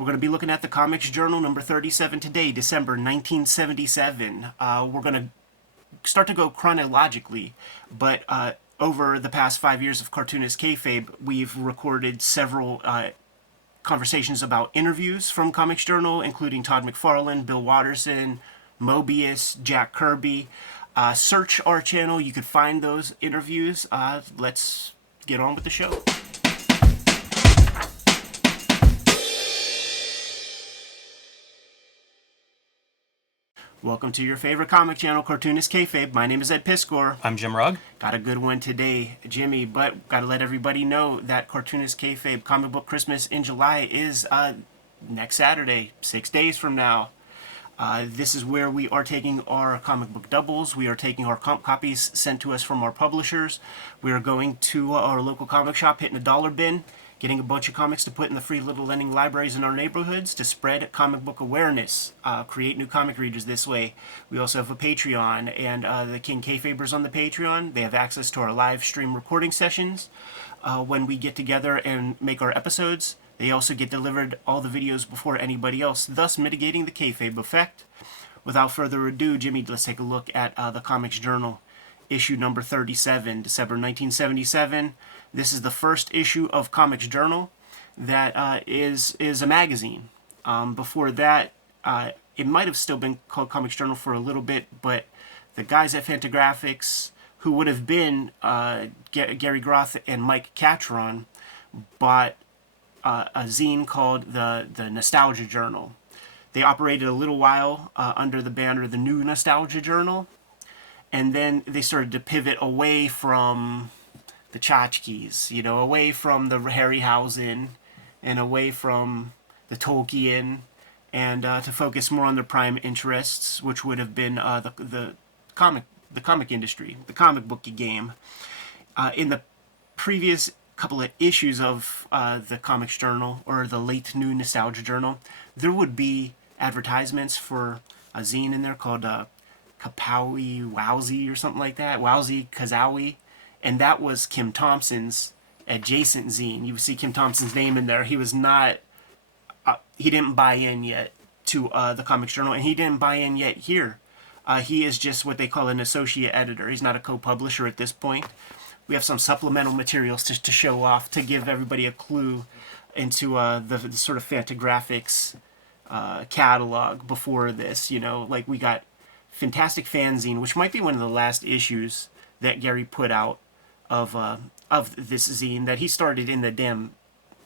We're going to be looking at the Comics Journal number 37 today, December 1977. We're going to start to go chronologically, but over the past 5 years of Cartoonist Kayfabe, we've recorded several conversations about interviews from Comics Journal, including Todd McFarlane, Bill Watterson, Mobius, Jack Kirby. Search our channel. You could find those interviews. Let's get on with the show. Welcome to your favorite comic channel, Cartoonist Kayfabe. My name is Ed Piskor. I'm Jim Rugg. Got a good one today, Jimmy, but got to let everybody know that Cartoonist Kayfabe Comic Book Christmas in July is next Saturday, 6 days from now. This is where we are taking our comic book doubles. We are taking our comp copies sent to us from our publishers. We are going to our local comic shop, hitting a dollar bin, getting a bunch of comics to put in the free little lending libraries in our neighborhoods to spread comic book awareness, create new comic readers this way. We also have a Patreon, and the King Kayfabers on the Patreon, they have access to our live stream recording sessions. When we get together and make our episodes, they also get delivered all the videos before anybody else, thus mitigating the kayfabe effect. Without further ado, Jimmy, let's take a look at the Comics Journal, issue number 37, December 1977. This is the first issue of Comics Journal that is a magazine. Before that, it might have still been called Comics Journal for a little bit, but the guys at Fantagraphics, who would have been Gary Groth and Mike Catron, bought a zine called the Nostalgia Journal. They operated a little while under the banner The New Nostalgia Journal, and then they started to pivot away from the tchotchkes, you know, away from the Harryhausen and away from the Tolkien, and to focus more on their prime interests, which would have been the comic industry, the comic book game. In the previous couple of issues of the Comics Journal, or the late New Nostalgia Journal, there would be advertisements for a zine in there called Kapowie Wowzie or something like that, Wowzie Kazowie, and that was Kim Thompson's adjacent zine. You would see Kim Thompson's name in there. He was not, he didn't buy in yet to the Comics Journal, and he didn't buy in yet here. He is just what they call an associate editor. He's not a co-publisher at this point. We have some supplemental materials to show off, to give everybody a clue into the sort of Fantagraphics catalog before this. You know, like we got Fantastic Fanzine, which might be one of the last issues that Gary put out of this zine that he started in the damn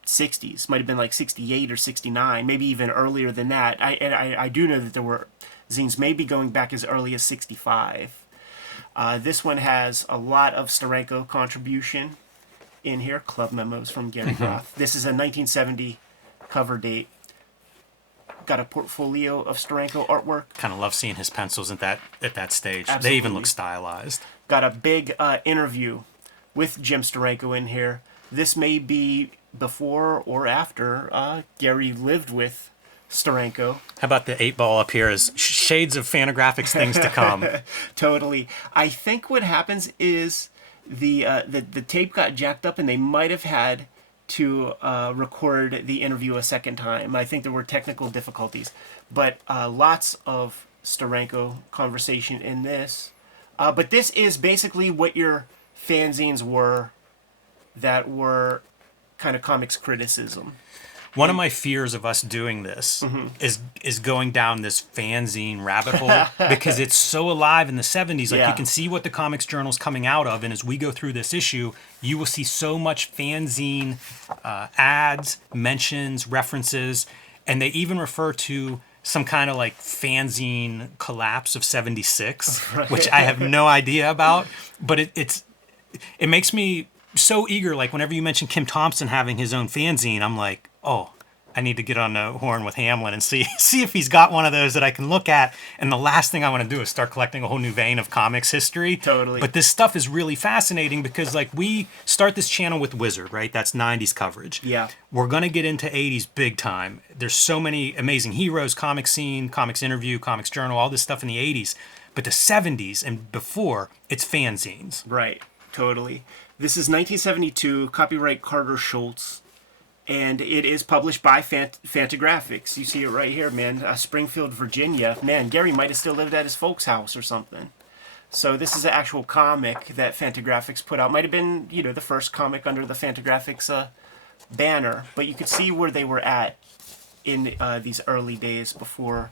60s. Might have been like 68 or 69, maybe even earlier than that. I do know that there were zines maybe going back as early as 65. This one has a lot of Steranko contribution in here. Club memos from Gary Groth. This is a 1970 cover date. Got a portfolio of Steranko artwork. Kind of love seeing his pencils at that stage. Absolutely. They even look stylized. Got a big interview with Jim Steranko in here. This may be before or after Gary lived with Steranko. How about the 8-ball up here as shades of Fantagraphics things to come? Totally. I think what happens is the tape got jacked up, and they might have had to record the interview a second time. I think there were technical difficulties, but lots of Steranko conversation in this. But this is basically what your fanzines were that were kind of comics criticism. One of my fears of us doing this is going down this fanzine rabbit hole, because it's so alive in the 70s. Like, you can see what the Comics Journal's coming out of, and as we go through this issue, you will see so much fanzine ads, mentions, references, and they even refer to some kind of like fanzine collapse of 76, right, which I have no idea about, but it makes me so eager. Like, whenever you mention Kim Thompson having his own fanzine, I'm like, oh, I need to get on the horn with Hamlin and see if he's got one of those that I can look at. And the last thing I want to do is start collecting a whole new vein of comics history. Totally. But this stuff is really fascinating because, like, we start this channel with Wizard, right? That's 90s coverage. Yeah. We're going to get into 80s big time. There's so many amazing heroes, comic scene, comics interview, comics journal, all this stuff in the 80s. But the 70s and before, it's fanzines. Right. Totally. This is 1972, copyright Carter Schultz. And it is published by Fantagraphics. You see it right here, man. Springfield, Virginia. Man, Gary might have still lived at his folks' house or something. So this is an actual comic that Fantagraphics put out. Might have been, you know, the first comic under the Fantagraphics banner. But you could see where they were at in these early days before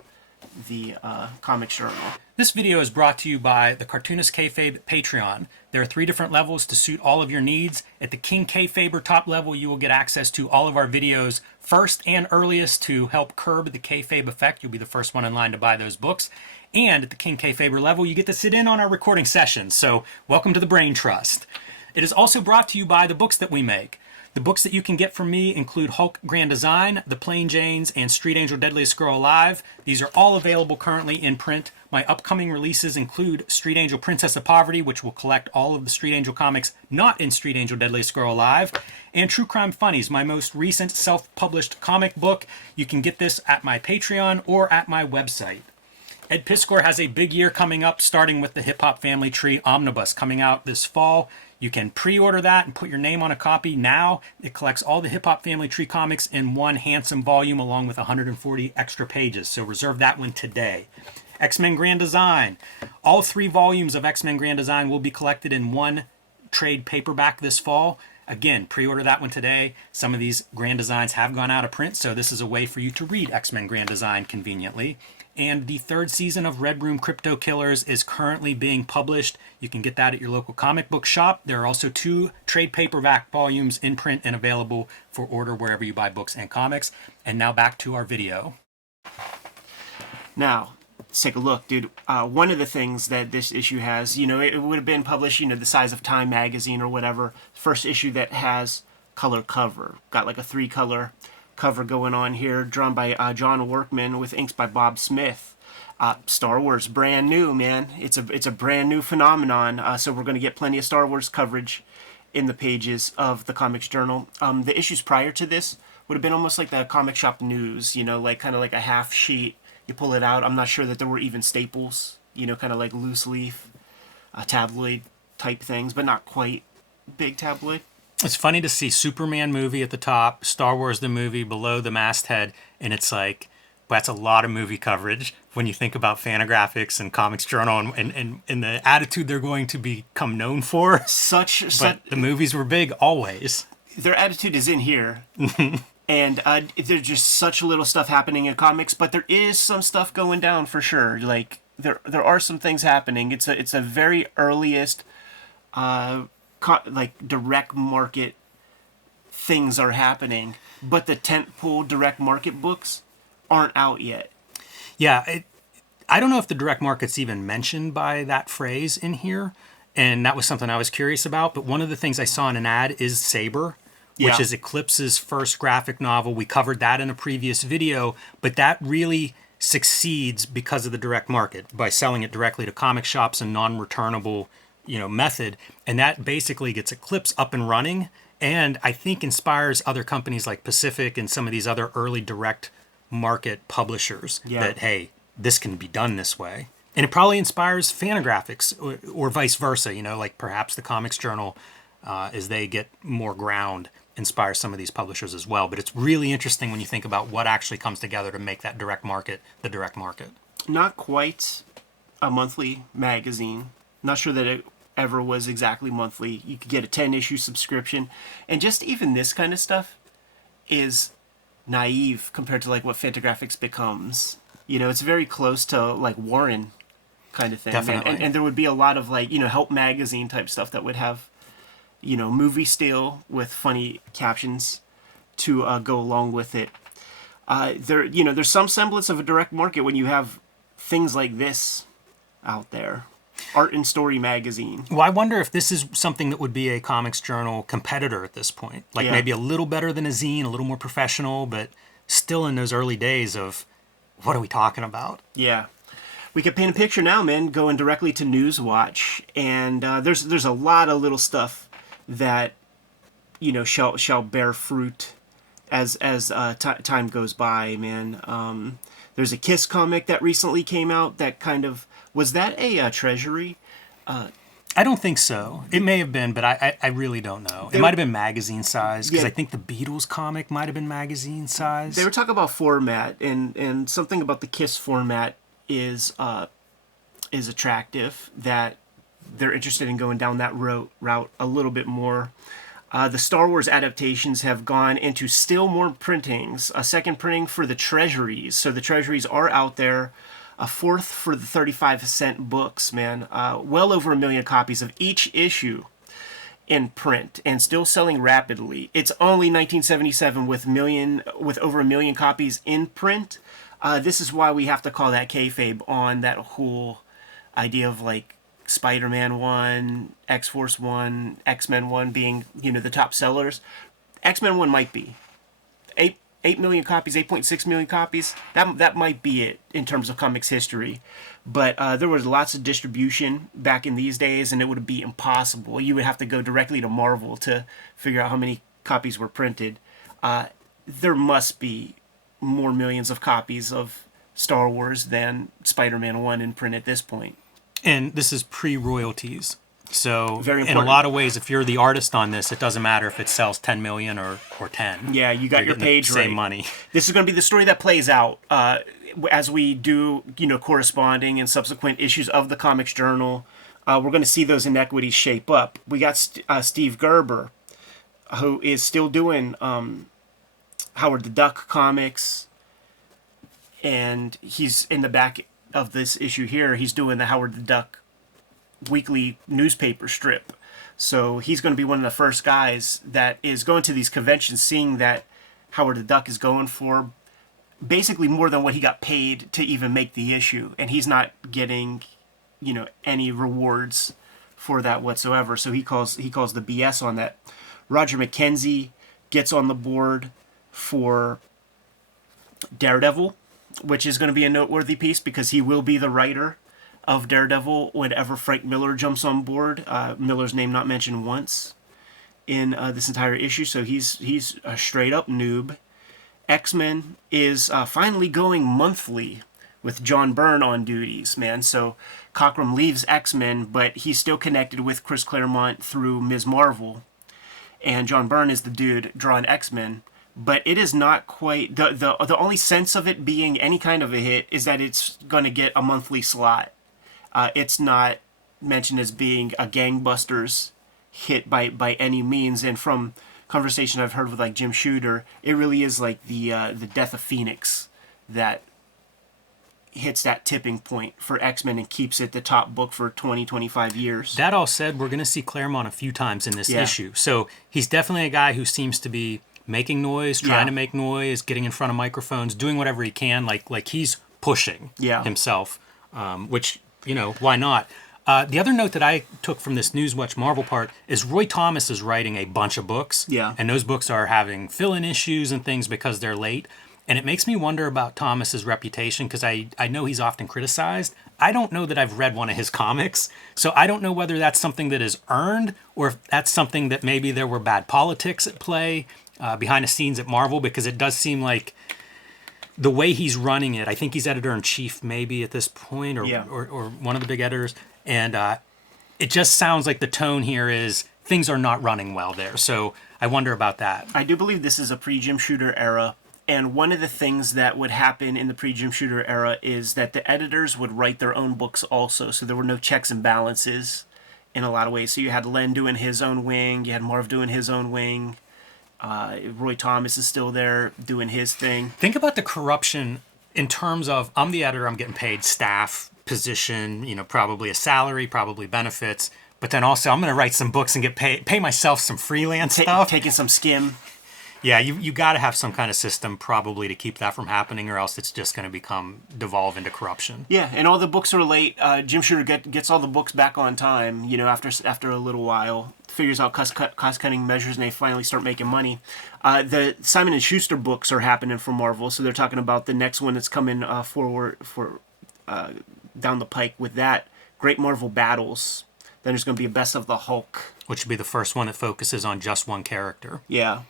the Comics Journal. This video is brought to you by the Cartoonist Kayfabe Patreon. There are 3 different levels to suit all of your needs. At the King Kayfaber top level, you will get access to all of our videos first and earliest to help curb the kayfabe effect. You'll be the first one in line to buy those books. And at the King Kayfaber level, you get to sit in on our recording sessions. So welcome to the Brain Trust. It is also brought to you by the books that we make. The books that you can get from me include Hulk Grand Design, The Plain Janes, and Street Angel Deadliest Girl Alive. These are all available currently in print. My upcoming releases include Street Angel Princess of Poverty, which will collect all of the Street Angel comics not in Street Angel Deadliest Girl Alive, and True Crime Funnies, my most recent self-published comic book. You can get this at my Patreon or at my website. Ed Piskor has a big year coming up, starting with the Hip Hop Family Tree Omnibus coming out this fall. You can pre-order that and put your name on a copy now. It collects all the Hip Hop Family Tree comics in one handsome volume along with 140 extra pages, so reserve that one today. X-Men Grand Design. All 3 volumes of X-Men Grand Design will be collected in one trade paperback this fall. Again, pre-order that one today. Some of these Grand Designs have gone out of print, so this is a way for you to read X-Men Grand Design conveniently. And the 3rd season of Red Room Crypto Killers is currently being published. You can get that at your local comic book shop. There are also 2 trade paperback volumes in print and available for order wherever you buy books and comics. And now back to our video. Now, let's take a look, dude. One of the things that this issue has, you know, it would have been published, you know, the size of Time magazine or whatever. First issue that has color cover. Got like a 3-color cover going on here, drawn by John Workman with inks by Bob Smith. Star Wars, brand new, man. It's a brand new phenomenon. So we're going to get plenty of Star Wars coverage in the pages of the Comics Journal. The issues prior to this would have been almost like the comic shop news, you know, like kind of like a half sheet. You pull it out. I'm not sure that there were even staples, you know, kind of like loose leaf, tabloid type things, but not quite big tabloid. It's funny to see Superman movie at the top, Star Wars the movie below the masthead, and it's like, that's a lot of movie coverage when you think about Fantagraphics and Comics Journal and the attitude they're going to become known for. But the movies were big always. Their attitude is in here. And there's just such little stuff happening in comics, but there is some stuff going down for sure. Like, there are some things happening. It's a very earliest like direct market things are happening, but the tentpole direct market books aren't out yet. Yeah, I don't know if the direct market's even mentioned by that phrase in here, and that was something I was curious about. But one of the things I saw in an ad is Saber, which is Eclipse's first graphic novel. We covered that in a previous video, but that really succeeds because of the direct market by selling it directly to comic shops and non-returnable, you know, method, and that basically gets Eclipse up and running, and I think inspires other companies like Pacific and some of these other early direct market publishers that, hey, this can be done this way. And it probably inspires Fantagraphics or vice versa, you know, like perhaps the Comics Journal, as they get more ground, inspires some of these publishers as well. But it's really interesting when you think about what actually comes together to make that direct market the direct market. Not quite a monthly magazine. Not sure that it ever was exactly monthly. You could get a 10-issue subscription. And just even this kind of stuff is naive compared to like what Fantagraphics becomes. You know, it's very close to like Warren kind of thing. Definitely. And there would be a lot of like, you know, Help magazine type stuff that would have, you know, movie style with funny captions to go along with it. There's some semblance of a direct market when you have things like this out there. Art and Story magazine. Well, I wonder if this is something that would be a Comics Journal competitor at this point. Like maybe a little better than a zine, a little more professional, but still in those early days of what are we talking about? Yeah. We could paint a picture now, man, going directly to Newswatch. And there's a lot of little stuff that, you know, shall bear fruit as time goes by, man. There's a Kiss comic that recently came out that kind of... Was that a Treasury? I don't think so. It may have been, but I really don't know. It might have been magazine size, because Yeah. I think the Beatles comic might have been magazine size. They were talking about format, and something about the Kiss format is attractive, that they're interested in going down that route a little bit more. The Star Wars adaptations have gone into still more printings. A second printing for the treasuries. So the treasuries are out there. A fourth for the 35-cent books, man. Well over 1 million copies of each issue in print, and still selling rapidly. It's only 1977 with over 1 million copies in print. This is why we have to call that kayfabe on that whole idea of like Spider-Man 1, X-Force 1, X-Men 1 being, the top sellers. X-Men 1 might be. 8 million copies, 8.6 million copies. That might be it in terms of comics history. But there was lots of distribution back in these days, and it would be impossible. You would have to go directly to Marvel to figure out how many copies were printed. There must be more millions of copies of Star Wars than Spider-Man 1 in print at this point. And this is pre-royalties. So Very in important. a lot of ways, if you're the artist on this, it doesn't matter if it sells 10 million or 10. Yeah, you got You're your getting page the right. same money. This is going to be the story that plays out as we do, corresponding and subsequent issues of the Comics Journal. We're going to see those inequities shape up. We got Steve Gerber, who is still doing Howard the Duck comics, and he's in the back of this issue here. He's doing the Howard the Duck weekly newspaper strip. So he's going to be one of the first guys that is going to these conventions, seeing that Howard the Duck is going for basically more than what he got paid to even make the issue, and he's not getting, any rewards for that whatsoever. So he calls the BS on that. Roger McKenzie gets on the board for Daredevil, which is going to be a noteworthy piece because he will be the writer of Daredevil whenever Frank Miller jumps on board. Miller's name not mentioned once in this entire issue, so he's a straight up noob. X-Men is finally going monthly with John Byrne on duties, man. So Cockrum leaves X-Men, but he's still connected with Chris Claremont through Ms. Marvel, and John Byrne is the dude drawing X-Men. But it is not quite the only sense of it being any kind of a hit is that it's going to get a monthly slot. It's not mentioned as being a gangbusters hit by any means, and from conversation I've heard with like Jim Shooter, it really is like the Death of Phoenix that hits that tipping point for X-Men and keeps it the top book for 20-25 years. That all said, we're going to see Claremont a few times in this Yeah. issue. So he's definitely a guy who seems to be making noise, trying to make noise, getting in front of microphones, doing whatever he can. Like he's pushing himself, which, why not? The other note that I took from this Newswatch Marvel part is Roy Thomas is writing a bunch of books. Yeah. And those books are having fill-in issues and things because they're late. And it makes me wonder about Thomas's reputation because I know he's often criticized. I don't know that I've read one of his comics, so I don't know whether that's something that is earned or if that's something that maybe there were bad politics at play behind the scenes at Marvel, because it does seem like the way he's running it, I think he's editor-in-chief maybe at this point or one of the big editors, and it just sounds like the tone here is things are not running well there. So I wonder about that. I do believe this is a pre-Jim Shooter era. And one of the things that would happen in the pre-Jim Shooter era is that the editors would write their own books also. So there were no checks and balances in a lot of ways. So you had Len doing his own wing. You had Marv doing his own wing. Roy Thomas is still there doing his thing. Think about the corruption in terms of, I'm the editor, I'm getting paid staff, position, probably a salary, probably benefits. But then also I'm going to write some books and get pay myself some freelance stuff. Taking some skim. Yeah, you got to have some kind of system probably to keep that from happening, or else it's just going to devolve into corruption. Yeah, and all the books are late. Jim Shooter gets all the books back on time, after a little while. Figures out cost-cutting measures, and they finally start making money. The Simon & Schuster books are happening for Marvel, so they're talking about the next one that's coming forward for down the pike with that. Great Marvel Battles. Then there's going to be a Best of the Hulk. Which would be the first one that focuses on just one character. Yeah.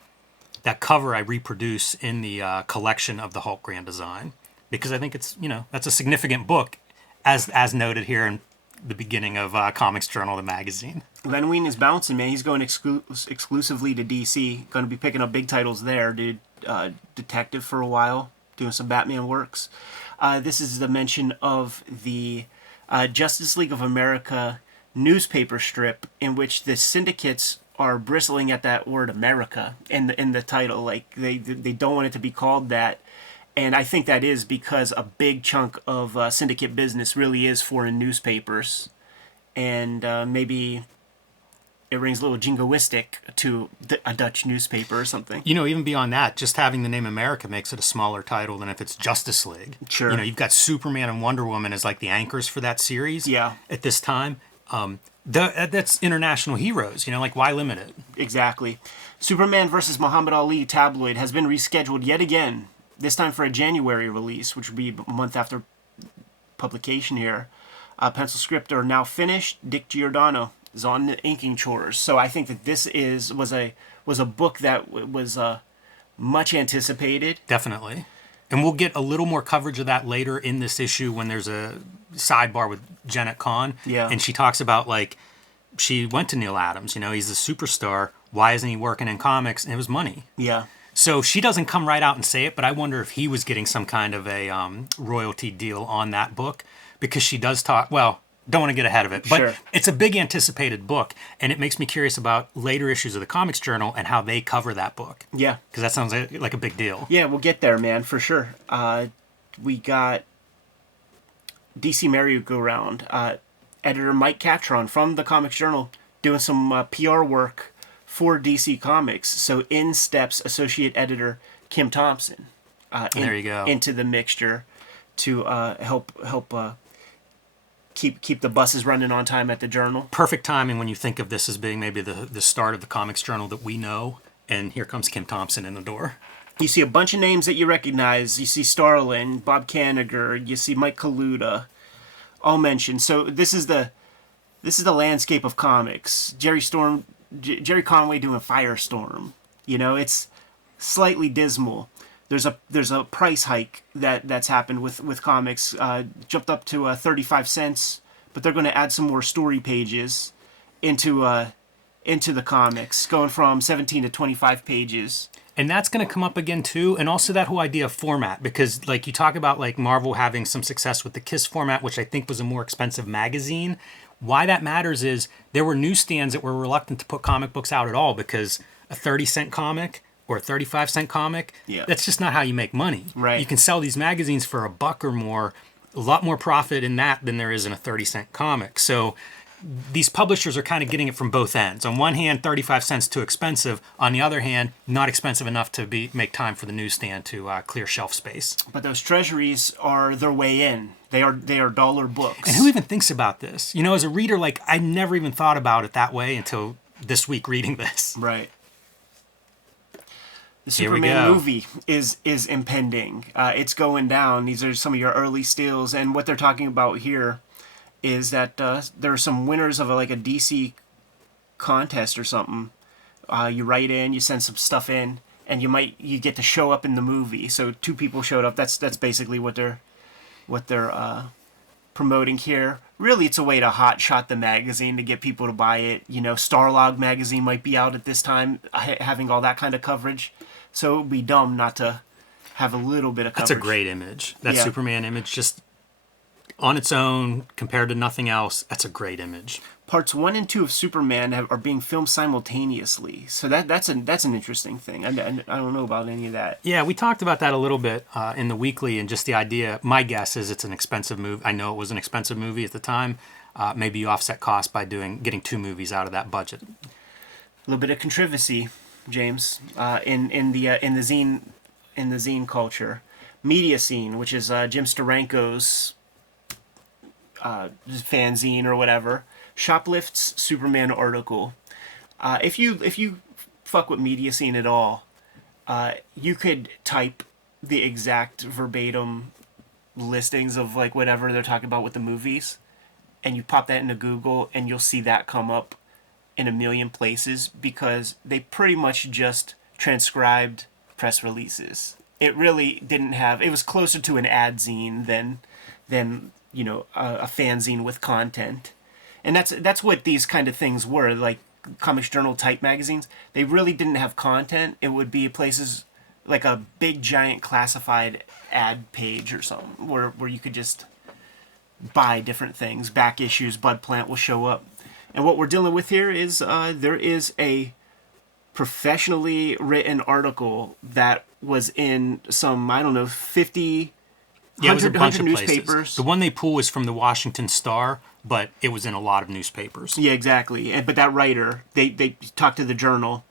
That cover I reproduce in the collection of the Hulk Grand Design because I think it's that's a significant book, as noted here, and the beginning of Comics Journal, the magazine. Len Wein is bouncing, man. He's going exclusively to DC. Going to be picking up big titles there, dude. Detective for a while, doing some Batman works. This is the mention of the Justice League of America newspaper strip in which the syndicates are bristling at that word America in the title. Like they don't want it to be called that. And I think that is because a big chunk of syndicate business really is foreign newspapers. And maybe it rings a little jingoistic to a Dutch newspaper or something. You know, even beyond that, just having the name America makes it a smaller title than if it's Justice League. Sure. You know, you've got Superman and Wonder Woman as like the anchors for that series. Yeah. At this time. That's international heroes, you know, like why limit it? Exactly. Superman versus Muhammad Ali tabloid has been rescheduled yet again, this time for a January release, which would be a month after publication here. Pencil script are now finished. Dick Giordano is on the inking chores. So I think that this was a book that was much anticipated. Definitely. And we'll get a little more coverage of that later in this issue when there's a sidebar with Janet Kahn. Yeah. And she talks about, like, she went to Neil Adams. You know, he's a superstar. Why isn't he working in comics? And it was money. Yeah. So she doesn't come right out and say it, but I wonder if he was getting some kind of a royalty deal on that book. Because she does talk, well, don't want to get ahead of it, but Sure. It's a big anticipated book. And it makes me curious about later issues of the Comics Journal and how they cover that book. Yeah. Because that sounds like a big deal. Yeah, we'll get there, man, for sure. We got DC Merry-Go-Round. Editor Mike Catron from the Comics Journal doing some PR work for DC Comics. So in steps associate editor Kim Thompson. There you go. Into the mixture to help keep the buses running on time at the Journal. Perfect timing when you think of this as being maybe the start of the Comics Journal that we know. And here comes Kim Thompson in the door. You see a bunch of names that you recognize. You see Starlin, Bob Kanigher, you see Mike Kaluta, all mentioned. So this is the landscape of comics. Jerry Conway doing Firestorm. You know, it's slightly dismal. There's a price hike that's happened with comics. Jumped up to 35 cents, but they're going to add some more story pages into the comics, going from 17 to 25 pages. And that's going to come up again too, and also that whole idea of format, because like you talk about like Marvel having some success with the KISS format, which I think was a more expensive magazine. Why that matters is there were newsstands that were reluctant to put comic books out at all because a 30-cent comic or a 35-cent comic, that's just not how you make money. Right. You can sell these magazines for $1 or more, a lot more profit in that than there is in a 30-cent comic. So these publishers are kind of getting it from both ends. On one hand, 35 cents too expensive. On the other hand, not expensive enough to make time for the newsstand to clear shelf space. But those treasuries are their way in. They are dollar books. And who even thinks about this? You know, as a reader, like I never even thought about it that way until this week reading this. Right. The Superman movie is impending. It's going down. These are some of your early steals, and what they're talking about here is that there are some winners of a DC contest or something. You write in, you send some stuff in, and you get to show up in the movie. So 2 people showed up. That's basically what they're promoting here. Really, it's a way to hot shot the magazine to get people to buy it. You know, Starlog magazine might be out at this time, having all that kind of coverage. So it would be dumb not to have a little bit of coverage. That's a great image. That Superman image, just on its own, compared to nothing else, that's a great image. Parts 1 and 2 of Superman are being filmed simultaneously. So that's an interesting thing. I don't know about any of that. Yeah, we talked about that a little bit in the weekly, and just the idea. My guess is it's an expensive movie. I know it was an expensive movie at the time. Maybe you offset costs by getting 2 movies out of that budget. A little bit of controversy, James, in the zine culture, media scene, which is Jim Steranko's fanzine or whatever, shoplifts Superman article. If you fuck with media scene at all, you could type the exact verbatim listings of like whatever they're talking about with the movies, and you pop that into Google, and you'll see that come up in a million places because they pretty much just transcribed press releases. It really didn't have. It was closer to an ad zine than a fanzine with content. And that's what these kind of things were, like Comics Journal type magazines. They really didn't have content. It would be places like a big giant classified ad page or something where you could just buy different things. Back issues, Bud Plant will show up. And what we're dealing with here is there is a professionally written article that was in some, I don't know, 50, Yeah, it was a bunch of newspapers. places. The one they pull was from the Washington Star, but it was in a lot of newspapers. Yeah, exactly. But that writer, they talked to the Journal,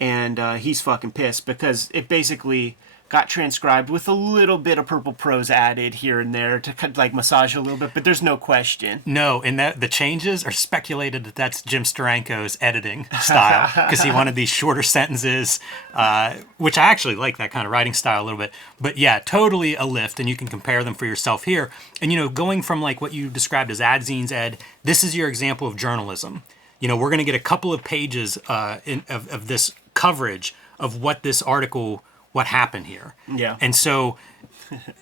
and he's fucking pissed because it basically got transcribed with a little bit of purple prose added here and there to kind of like massage a little bit, but there's no question. No, and that the changes are speculated that's Jim Steranko's editing style because he wanted these shorter sentences, which I actually like that kind of writing style a little bit. But yeah, totally a lift, and you can compare them for yourself here. And going from like what you described as ad zines, Ed, this is your example of journalism. We're going to get a couple of pages of this coverage of what this article. What happened here. Yeah. And so,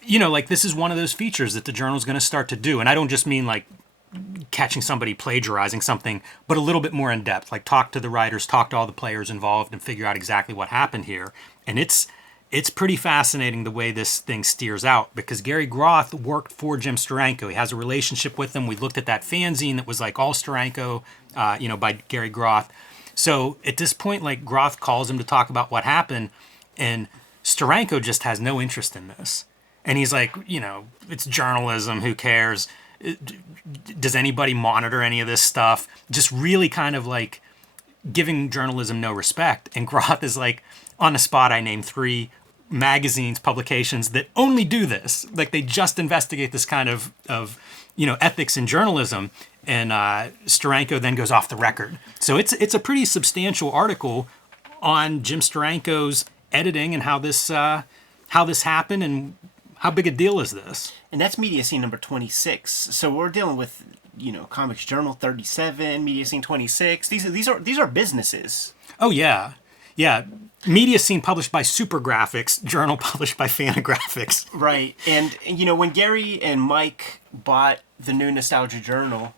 like this is one of those features that the Journal's going to start to do. And I don't just mean like catching somebody plagiarizing something, but a little bit more in depth, like talk to the writers, talk to all the players involved and figure out exactly what happened here. And it's pretty fascinating the way this thing steers out because Gary Groth worked for Jim Steranko. He has a relationship with him. We looked at that fanzine that was like all Steranko, by Gary Groth. So at this point, like Groth calls him to talk about what happened, and Steranko just has no interest in this. And he's like, it's journalism, who cares? Does anybody monitor any of this stuff? Just really kind of like giving journalism no respect. And Groth is like, on the spot, I named 3 magazines, publications that only do this. Like they just investigate this kind of ethics in journalism. And Steranko then goes off the record. So it's a pretty substantial article on Jim Steranko's editing and how this happened and how big a deal is this. And that's Media Scene number 26. So we're dealing with Comics Journal 37, Media Scene 26. These are businesses. Oh yeah. Media Scene published by Supergraphics, Journal published by Fantagraphics. Right. And when Gary and Mike bought the new Nostalgia Journal,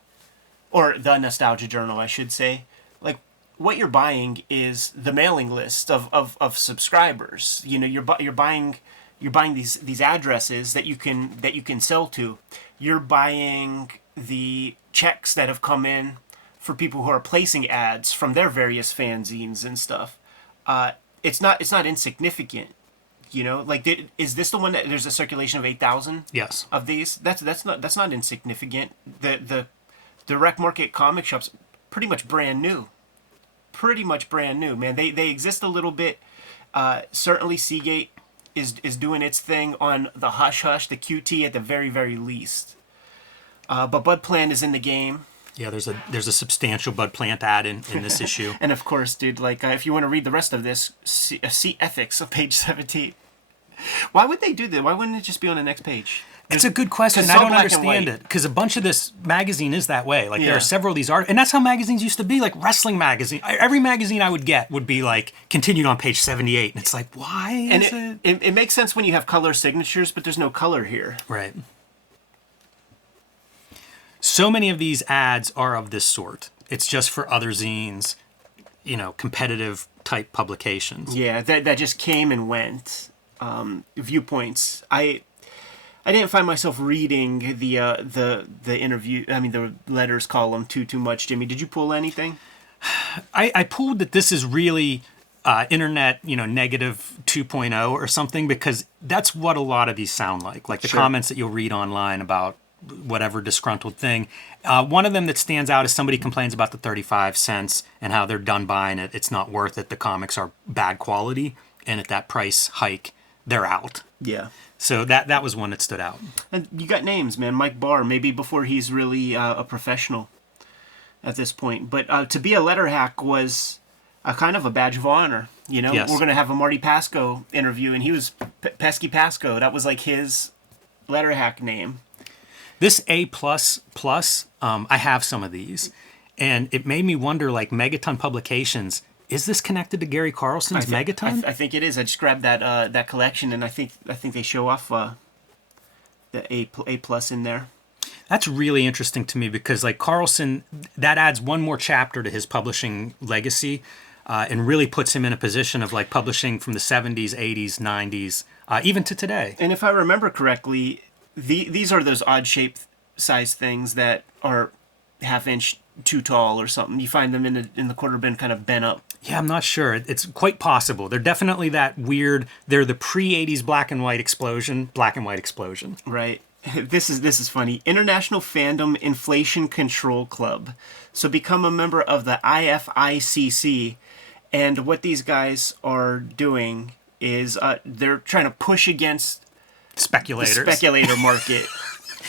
or the Nostalgia Journal I should say, like what you're buying is the mailing list of subscribers. You're buying these addresses that you can sell to. You're buying the checks that have come in for people who are placing ads from their various fanzines and stuff. It's not insignificant. Is this the one that there's a circulation of 8,000? Yes. Of these? That's not insignificant. The direct market comic shops pretty much brand new. Man. They exist a little bit. Certainly Seagate is doing its thing on the Hush Hush, the QT at the very, very least. But Bud Plant is in the game. Yeah, there's a substantial Bud Plant ad in this issue. And of course, dude, if you want to read the rest of this, see Ethics on page 17. Why would they do that? Why wouldn't it just be on the next page? It's a good question. I don't understand it because a bunch of this magazine is that way. Like there are several of these articles, and that's how magazines used to be. Like wrestling magazine, every magazine I would get would be like continued on page 78, and it's like why? And it makes sense when you have color signatures, but there's no color here. Right. So many of these ads are of this sort. It's just for other zines, competitive type publications. Yeah, that just came and went. Viewpoints. I didn't find myself reading the interview. I mean, the letters column too much. Jimmy, did you pull anything? I pulled that this is really internet, negative 2.0 or something because that's what a lot of these sound like. Like the comments that you'll read online about whatever disgruntled thing. One of them that stands out is somebody complains about the 35 cents and how they're done buying it. It's not worth it. The comics are bad quality, and at that price hike, they're out. Yeah. So that was one that stood out. And you got names, man. Mike Barr, maybe before he's really a professional at this point. But to be a letter hack was a kind of a badge of honor. Yes. We're going to have a Marty Pasco interview, and he was Pesky Pasco. That was like his letter hack name. This A++, I have some of these, and it made me wonder, like Megaton Publications, is this connected to Gary Carlson's Megaton? I think it is. I just grabbed that collection, and I think they show off the A+ in there. That's really interesting to me because, like, Carlson, that adds one more chapter to his publishing legacy, and really puts him in a position of like publishing from the 70s, 80s, 90s, even to today. And if I remember correctly, these are those odd shaped size things that are half-inch too tall or something. You find them in the quarter bin kind of bent up. Yeah, I'm not sure. It's quite possible. They're definitely that weird. They're the pre-80s black and white explosion. Right. This is funny. International Fandom Inflation Control Club. So become a member of the IFICC. And what these guys are doing is they're trying to push against Speculators. the speculator market.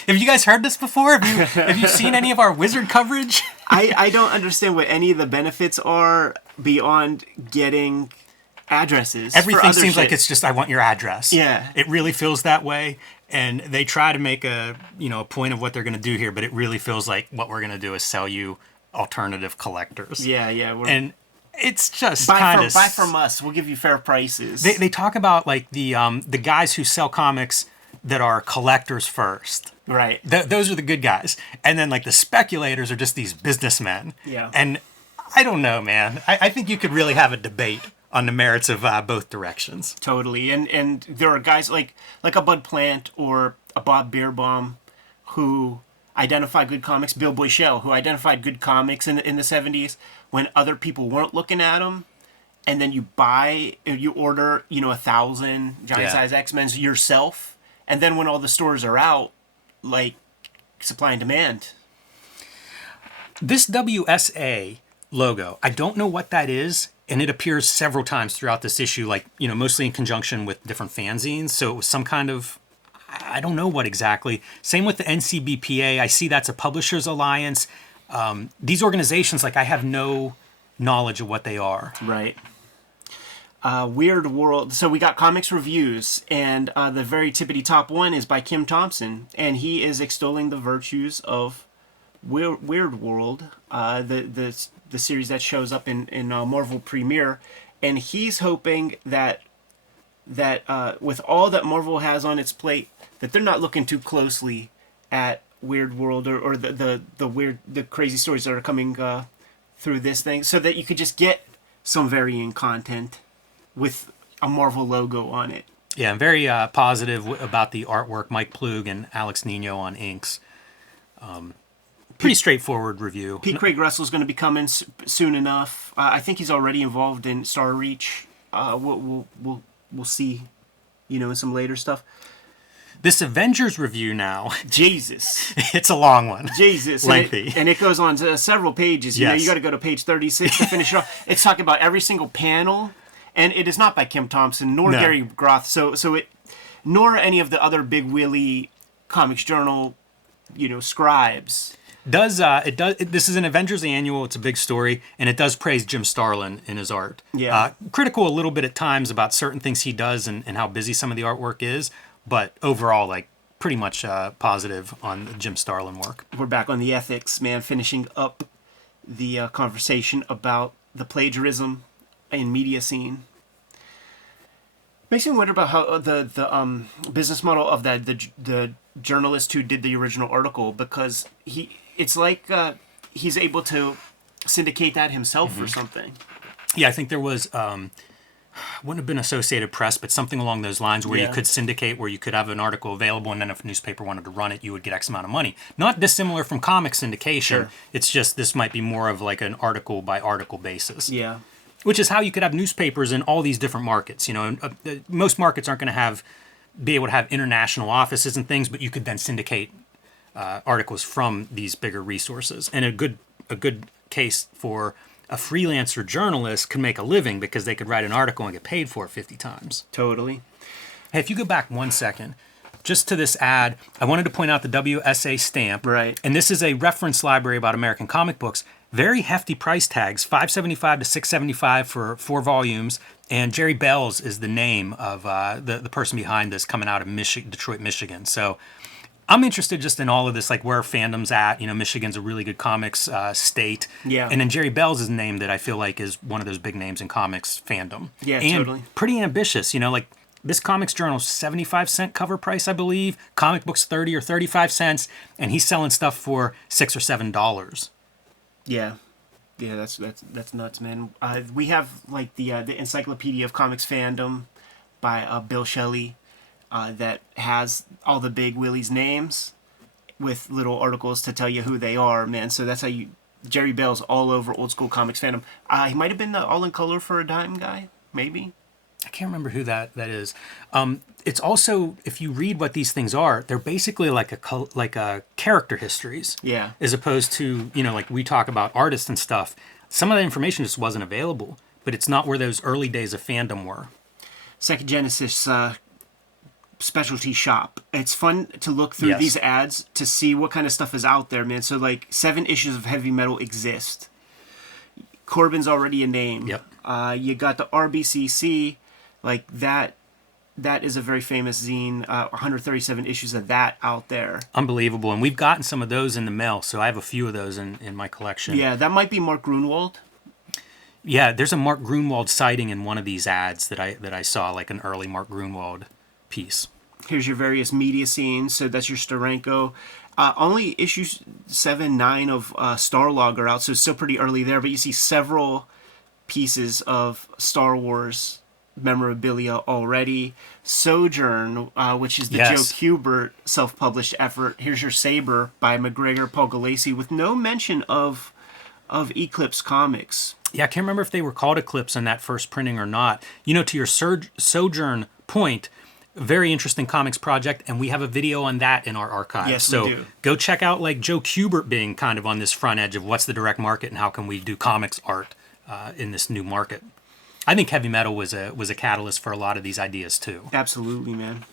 Have you guys heard this before? Have you seen any of our Wizard coverage? I don't understand what any of the benefits are beyond getting addresses. Everything seems like it's just, I want your address. Yeah. It really feels that way. And they try to make a point of what they're going to do here, but it really feels like what we're going to do is sell you alternative collectors. Yeah. And it's just buy from us. We'll give you fair prices. They talk about like the guys who sell comics that are collectors first. Right. Those are the good guys. And then like the speculators are just these businessmen. Yeah. And I don't know, man. I think you could really have a debate on the merits of both directions. Totally. And there are guys like a Bud Plant or a Bob Beerbaum who identify good comics. Bill Boychelle, who identified good comics in the 70s when other people weren't looking at them. And then you order, 1,000 giant size X-Men's yourself. And then when all the stores are out, like supply and demand. This WSA logo, I don't know what that is. And it appears several times throughout this issue, like, mostly in conjunction with different fanzines. So it was some kind of, I don't know what exactly. Same with the NCBPA. I see that's a publishers alliance. These organizations, like, I have no knowledge of what they are. Right. Weird World. So we got comics reviews, and the very tippity top one is by Kim Thompson, and he is extolling the virtues of Weird World, the series that shows up in Marvel Premiere, and he's hoping that with all that Marvel has on its plate, that they're not looking too closely at Weird World or the crazy stories that are coming through this thing, so that you could just get some varying content with a Marvel logo on it. Yeah, I'm very positive about the artwork. Mike Plug and Alex Nino on inks. Pretty straightforward review. P. Craig Russell's going to be coming soon enough. I think he's already involved in Star Reach. We'll see, in some later stuff. This Avengers review now. Jesus. It's a long one. Jesus. Lengthy. And it goes on to several pages. Yes. You got to go to page 36 to finish it off. It's talking about every single panel. And it is not by Kim Thompson nor Gary Groth. Nor any of the other big wheelie Comics Journal, scribes. This is an Avengers annual. It's a big story, and it does praise Jim Starlin in his art. Yeah. Critical a little bit at times about certain things he does and how busy some of the artwork is, but overall, like, pretty much positive on the Jim Starlin work. We're back on the ethics, man, finishing up the conversation about the plagiarism in media scene. Makes me wonder about how the business model of the journalist who did the original article, because it's like he's able to syndicate that himself or something. Yeah, I think there was wouldn't have been Associated Press, but something along those lines where you could syndicate, where you could have an article available, and then if a newspaper wanted to run it, you would get X amount of money. Not dissimilar from comic syndication. Sure. It's just this might be more of like an article by article basis. Yeah. Which is how you could have newspapers in all these different markets. Most markets aren't going to be able to have international offices and things, but you could then syndicate articles from these bigger resources. And a good case for a freelancer journalist could make a living because they could write an article and get paid for it 50 times. Totally. Hey, if you go back 1 second, just to this ad, I wanted to point out the WSA stamp. Right. And this is a reference library about American comic books. Very hefty price tags, $5.75 to $6.75 for 4 volumes. And Jerry Bells is the name of the person behind this, coming out of Detroit, Michigan. So I'm interested just in all of this, like where fandom's at. Michigan's a really good comics state. Yeah. And then Jerry Bells is a name that I feel like is one of those big names in comics fandom. Yeah, and totally. Pretty ambitious, like This Comics Journal's 75-cent cover price, I believe. Comic books 30 or 35 cents, and he's selling stuff for $6 or $7. Yeah. Yeah, that's nuts, man. We have like the Encyclopedia of Comics Fandom by Bill Shelley that has all the big Willie's names with little articles to tell you who they are, man. So that's how you... Jerry Bell's all over old school comics fandom. He might have been the All in Color for a Dime guy, maybe. I can't remember who that is. It's also, if you read what these things are, they're basically like a character histories. Yeah. As opposed to, like we talk about artists and stuff. Some of that information just wasn't available, but it's not where those early days of fandom were. Second Genesis specialty shop. It's fun to look through Yes. these ads to see what kind of stuff is out there, man. So like 7 issues of Heavy Metal exist. Corbin's already a name. Yep. You got the RBCC, like that is a very famous zine. 137 issues of that out there. Unbelievable. And we've gotten some of those in the mail, so I have a few of those in my collection. Yeah, that might be Mark Grunwald. Yeah, there's a Mark Grunwald sighting in one of these ads that I saw, like an early Mark Grunwald piece. Here's your various media scenes. So that's your Steranko. Only issues 7, 9 of Starlog are out, so it's still pretty early there. But you see several pieces of Star Wars memorabilia already. Sojourn, which is the Yes. Joe Kubert self-published effort. Here's your Saber by McGregor, Paul Galassi, with no mention of Eclipse Comics. Yeah, I can't remember if they were called Eclipse in that first printing or not. To your Sojourn point, very interesting comics project, and we have a video on that in our archive. Yes, so we do. Go check out like Joe Kubert being kind of on this front edge of what's the direct market and how can we do comics art in this new market. I think Heavy Metal was a catalyst for a lot of these ideas too. Absolutely, man.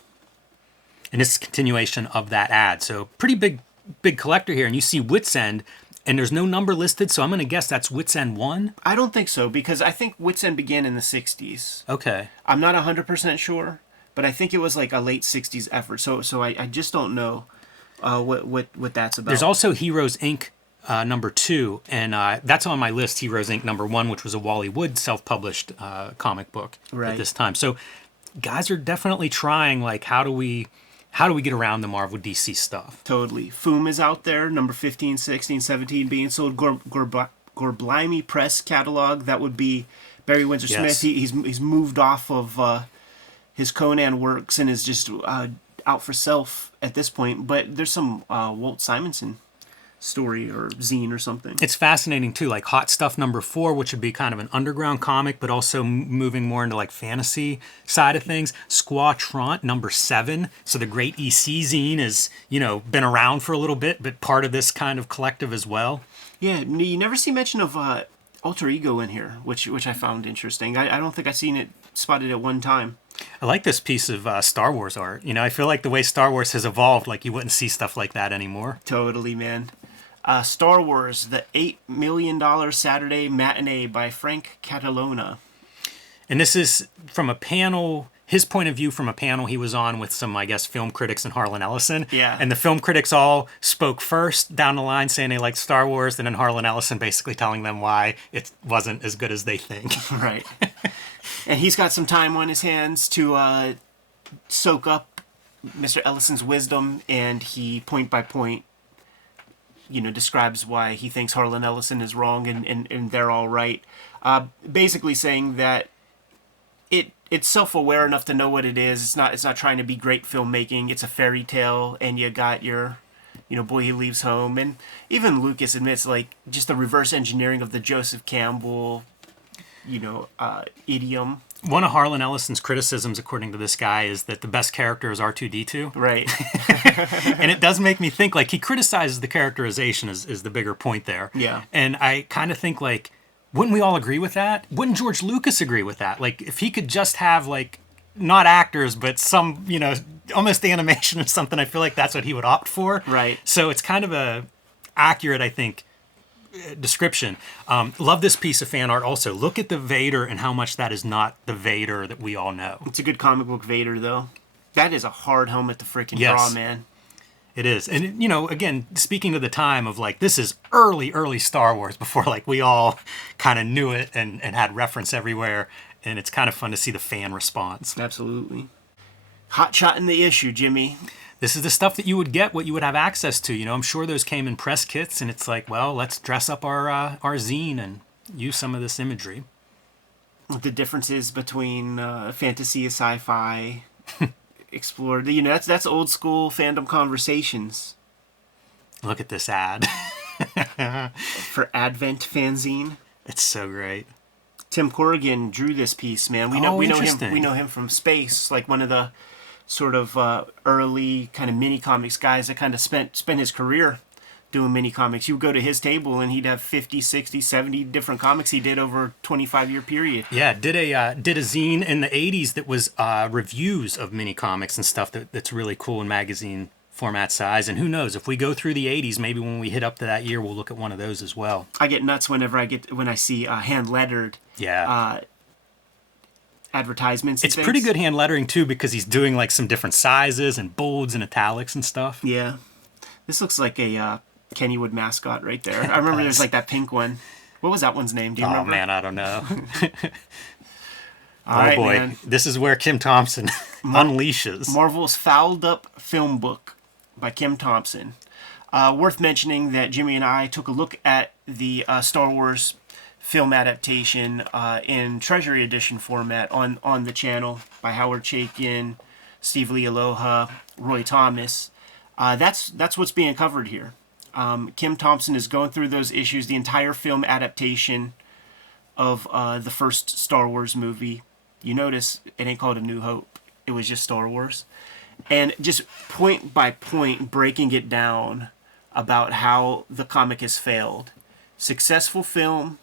And this is a continuation of that ad. So pretty big collector here, and you see Wits End, and there's no number listed, so I'm going to guess that's Wits End 1? I don't think so, because I think Wits End began in the 60s. Okay. I'm not 100% sure, but I think it was like a late 60s effort. So I just don't know what that's about. There's also Heroes Inc. Number 2, and that's on my list, Heroes Inc. number 1, which was a Wally Wood self-published comic book at this time. So guys are definitely trying, like, how do we get around the Marvel DC stuff? Totally. Foom is out there, number 15, 16, 17, being sold. Gorblimey Press catalog. That would be Barry Windsor Yes. Smith. He's moved off of his Conan works and is just out for self at this point. But there's some Walt Simonson story or zine or something. It's fascinating too, like Hot Stuff number 4, which would be kind of an underground comic, but also moving more into like fantasy side of things. Squaw Trant number 7. So the Great EC zine is, been around for a little bit, but part of this kind of collective as well. Yeah, you never see mention of Alter Ego in here, which I found interesting. I don't think I've seen it spotted at one time. I like this piece of Star Wars art. I feel like the way Star Wars has evolved, like you wouldn't see stuff like that anymore. Totally, man. Star Wars, the $8 million Saturday Matinee by Frank Catalona. And this is from a panel, his point of view from a panel he was on with some, I guess, film critics and Harlan Ellison. Yeah. And the film critics all spoke first down the line saying they liked Star Wars, and then Harlan Ellison basically telling them why it wasn't as good as they think. Right. And he's got some time on his hands to soak up Mr. Ellison's wisdom, and he, point by point, describes why he thinks Harlan Ellison is wrong and they're all right. Basically saying that it's self-aware enough to know what it is. It's not trying to be great filmmaking. It's a fairy tale, and you got your, Boy He Leaves Home. And even Lucas admits, like, just the reverse engineering of the Joseph Campbell, idiom. One of Harlan Ellison's criticisms, according to this guy, is that the best character is R2-D2. Right. And it does make me think, like, he criticizes the characterization is the bigger point there. Yeah. And I kind of think, like, wouldn't we all agree with that? Wouldn't George Lucas agree with that? Like, if he could just have, like, not actors, but some, almost animation or something, I feel like that's what he would opt for. Right. So it's kind of a accurate, I think, description. Love this piece of fan art also. Look at the Vader and how much that is not the Vader that we all know. It's a good comic book Vader, though. That is a hard helmet to freaking draw, man. It is. And, again, speaking to the time of, like, this is early Star Wars before, like, we all kind of knew it and had reference everywhere. and it's kind of fun to see the fan response. Absolutely. Hot shot in the issue, Jimmy. This is the stuff that you would get, what you would have access to. You know, I'm sure those came in press kits, and it's like, well, let's dress up our zine and use some of this imagery. The differences between fantasy and sci-fi explored. You know, that's old school fandom conversations. Look at this ad. For Advent fanzine. It's so great. Tim Corrigan drew this piece, man. We know him from Space, like one of the sort of early kind of mini comics guys that kind of spent his career doing mini comics. You would go to his table and he'd have 50, 60, 70 different comics he did over a 25-year period. Yeah, did a zine in the 80s that was reviews of mini comics and stuff that's really cool in magazine format size. And who knows, if we go through the 80s, maybe when we hit up to that year, we'll look at one of those as well. I get nuts when I see hand-lettered advertisements. It's pretty good hand lettering too, because he's doing like some different sizes and bolds and italics and stuff. Yeah. This looks like a Kennywood mascot right there. I remember there's like that pink one. What was that one's name? Do you remember? Oh man, I don't know. All right, boy, man. This is where Kim Thompson unleashes. Marvel's Fouled Up Film Book by Kim Thompson. Worth mentioning that Jimmy and I took a look at the Star Wars film adaptation in Treasury Edition format on the channel by Howard Chaykin, Steve Lee Aloha, Roy Thomas. That's what's being covered here. Kim Thompson is going through those issues, the entire film adaptation of the first Star Wars movie. You notice it ain't called A New Hope. It was just Star Wars. And just point by point breaking it down about how the comic has failed. Successful film,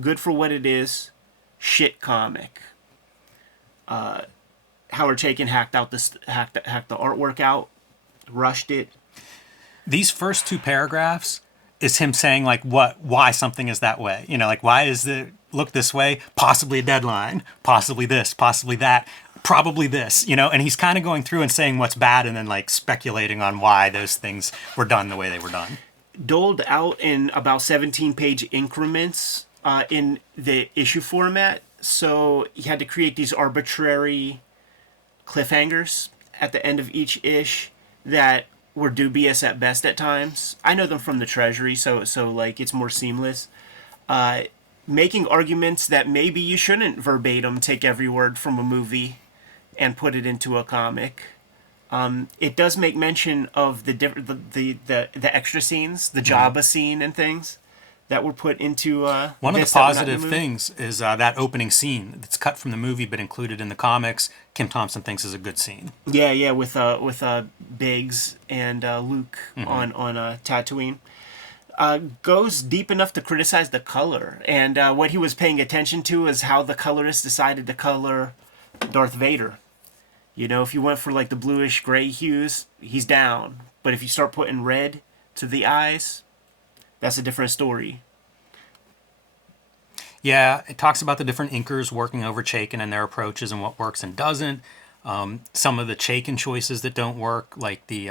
good for what it is, shit comic. Howard Chaykin hacked the artwork out, rushed it. These first two paragraphs is him saying like why something is that way. You know, like why is it look this way? Possibly a deadline, possibly this, possibly that, probably this, you know, and he's kind of going through and saying what's bad and then like speculating on why those things were done the way they were done. Doled out in about 17-page increments in the issue format, so he had to create these arbitrary cliffhangers at the end of each ish that were dubious at best at times. I know them from the Treasury, so like it's more seamless. Making arguments that maybe you shouldn't verbatim take every word from a movie and put it into a comic. It does make mention of the extra scenes, the Jabba scene and things that were put into one of the positive things is that opening scene that's cut from the movie but included in the comics. Kim Thompson thinks is a good scene. Yeah, with Biggs and Luke on Tatooine. Goes deep enough to criticize the color, and what he was paying attention to is how the colorist decided to color Darth Vader. You know, if you went for like the bluish gray hues, he's down. But if you start putting red to the eyes, that's a different story. Yeah, it talks about the different inkers working over Chaykin and their approaches and what works and doesn't. Some of the Chaykin choices that don't work, like the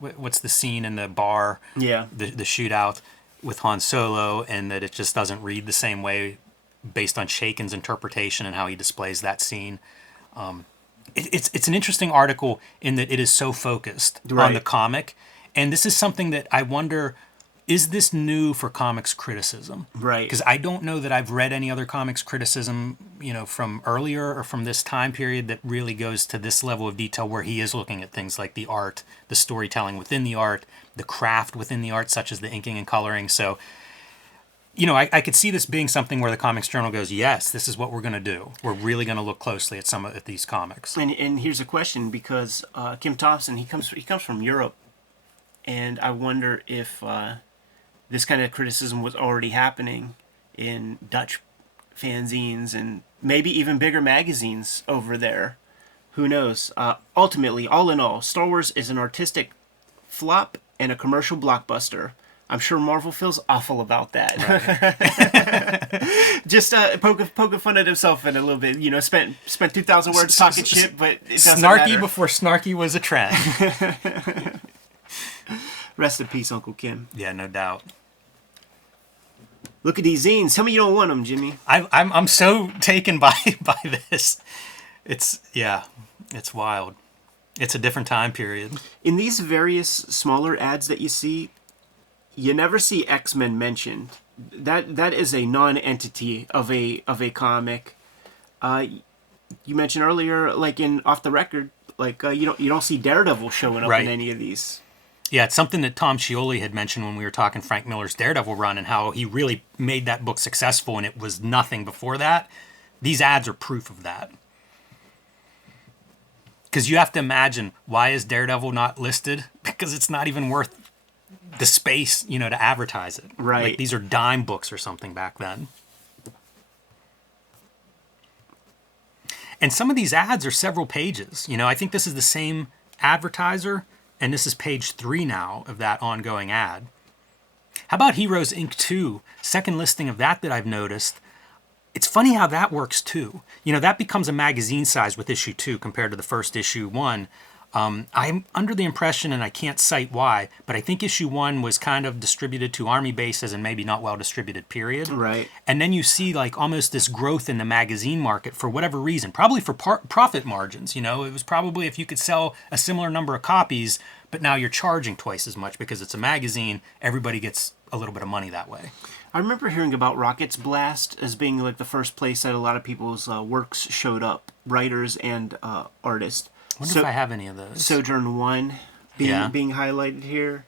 what's the scene in the bar? Yeah, the shootout with Han Solo, and that it just doesn't read the same way based on Chaykin's interpretation and how he displays that scene. It's an interesting article in that it is so focused on the comic, and this is something that I wonder, is this new for comics criticism? Right. Because I don't know that I've read any other comics criticism, you know, from earlier or from this time period that really goes to this level of detail where he is looking at things like the art, the storytelling within the art, the craft within the art, such as the inking and coloring. So, you know, I could see this being something where the Comics Journal goes, yes, this is what we're going to do. We're really going to look closely at these comics. And here's a question, because Kim Thompson, he comes from Europe, and I wonder if this kind of criticism was already happening in Dutch fanzines and maybe even bigger magazines over there. Who knows? Ultimately, all in all, Star Wars is an artistic flop and a commercial blockbuster. I'm sure Marvel feels awful about that. Right. Just poking fun at himself in a little bit. You know, spent 2,000 words talking shit, but it doesn't snarky matter. Before snarky was a trend. Rest in peace, Uncle Kim. Yeah, no doubt. Look at these zines. Tell me you don't want them, Jimmy. I'm so taken by this. It's wild. It's a different time period. In these various smaller ads that you see, you never see X-Men mentioned. That is a non-entity of a comic. You mentioned earlier, like in Off the Record, like you don't see Daredevil showing up in any of these. Yeah, it's something that Tom Scioli had mentioned when we were talking Frank Miller's Daredevil run and how he really made that book successful and it was nothing before that. These ads are proof of that. Because you have to imagine, why is Daredevil not listed? Because it's not even worth the space, to advertise it. Right. Like these are dime books or something back then. And some of these ads are several pages. I think this is the same advertiser, and this is page 3 now of that ongoing ad. How about Heroes Inc. 2? Second listing of that I've noticed. It's funny how that works too. That becomes a magazine size with issue 2 compared to the first issue 1. I'm under the impression, and I can't cite why, but I think issue 1 was kind of distributed to army bases and maybe not well distributed, period. Right. And then you see like almost this growth in the magazine market for whatever reason, probably for profit margins. It was probably if you could sell a similar number of copies, but now you're charging twice as much because it's a magazine, everybody gets a little bit of money that way. I remember hearing about Rocket's Blast as being like the first place that a lot of people's works showed up, writers and artists. I wonder if I have any of those. Sojourn 1 being highlighted here.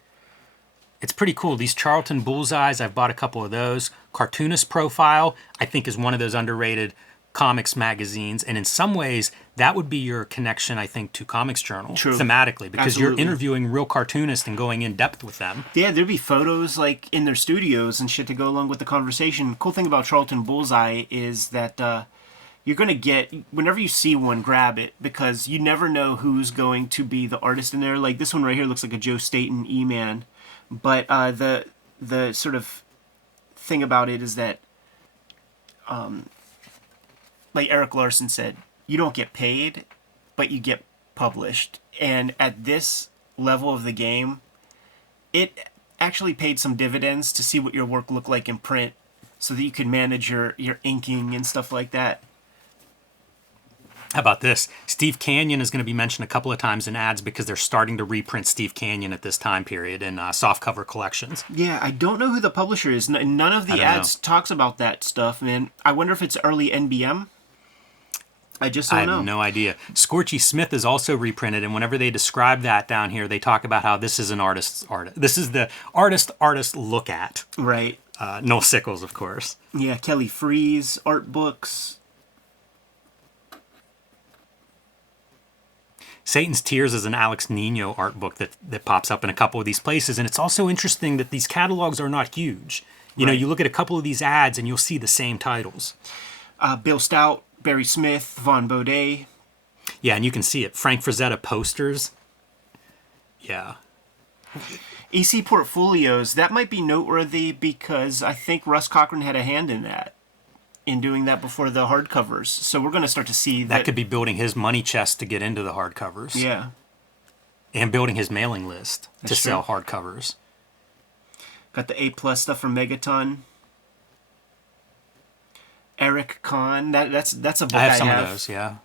It's pretty cool. These Charlton Bullseyes, I've bought a couple of those. Cartoonist Profile, I think, is one of those underrated comics magazines. And in some ways, that would be your connection, I think, to Comics Journal. True. Thematically, because Absolutely. You're interviewing real cartoonists and going in depth with them. Yeah, there'd be photos like in their studios and shit to go along with the conversation. Cool thing about Charlton Bullseye is that you're going to get, whenever you see one, grab it, because you never know who's going to be the artist in there. Like this one right here looks like a Joe Staton E-Man. But the sort of thing about it is that, like Eric Larson said, you don't get paid, but you get published. And at this level of the game, it actually paid some dividends to see what your work looked like in print so that you could manage your inking and stuff like that. How about this? Steve Canyon is going to be mentioned a couple of times in ads because they're starting to reprint Steve Canyon at this time period in softcover collections. Yeah, I don't know who the publisher is. None of the ads talks about that stuff, man. I wonder if it's early NBM. I just don't know. I have no idea. Scorchy Smith is also reprinted, and whenever they describe that down here, they talk about how this is an artist's art. This is the artist look at. Right. Noel Sickles, of course. Yeah, Kelly Freas, art books. Satan's Tears is an Alex Nino art book that pops up in a couple of these places, and it's also interesting that these catalogs are not huge. You know, you look at a couple of these ads, and you'll see the same titles. Bill Stout, Barry Smith, Vaughn Baudet. Yeah, and you can see it. Frank Frazetta posters. Yeah. EC Portfolios, that might be noteworthy because I think Russ Cochran had a hand in that, in doing that before the hardcovers. So we're going to start to see that. That could be building his money chest to get into the hardcovers. Yeah. And building his mailing list to sell hardcovers. Got the A+ stuff from Megaton. Eric Kahn, that's a book I have. Some of those, yeah.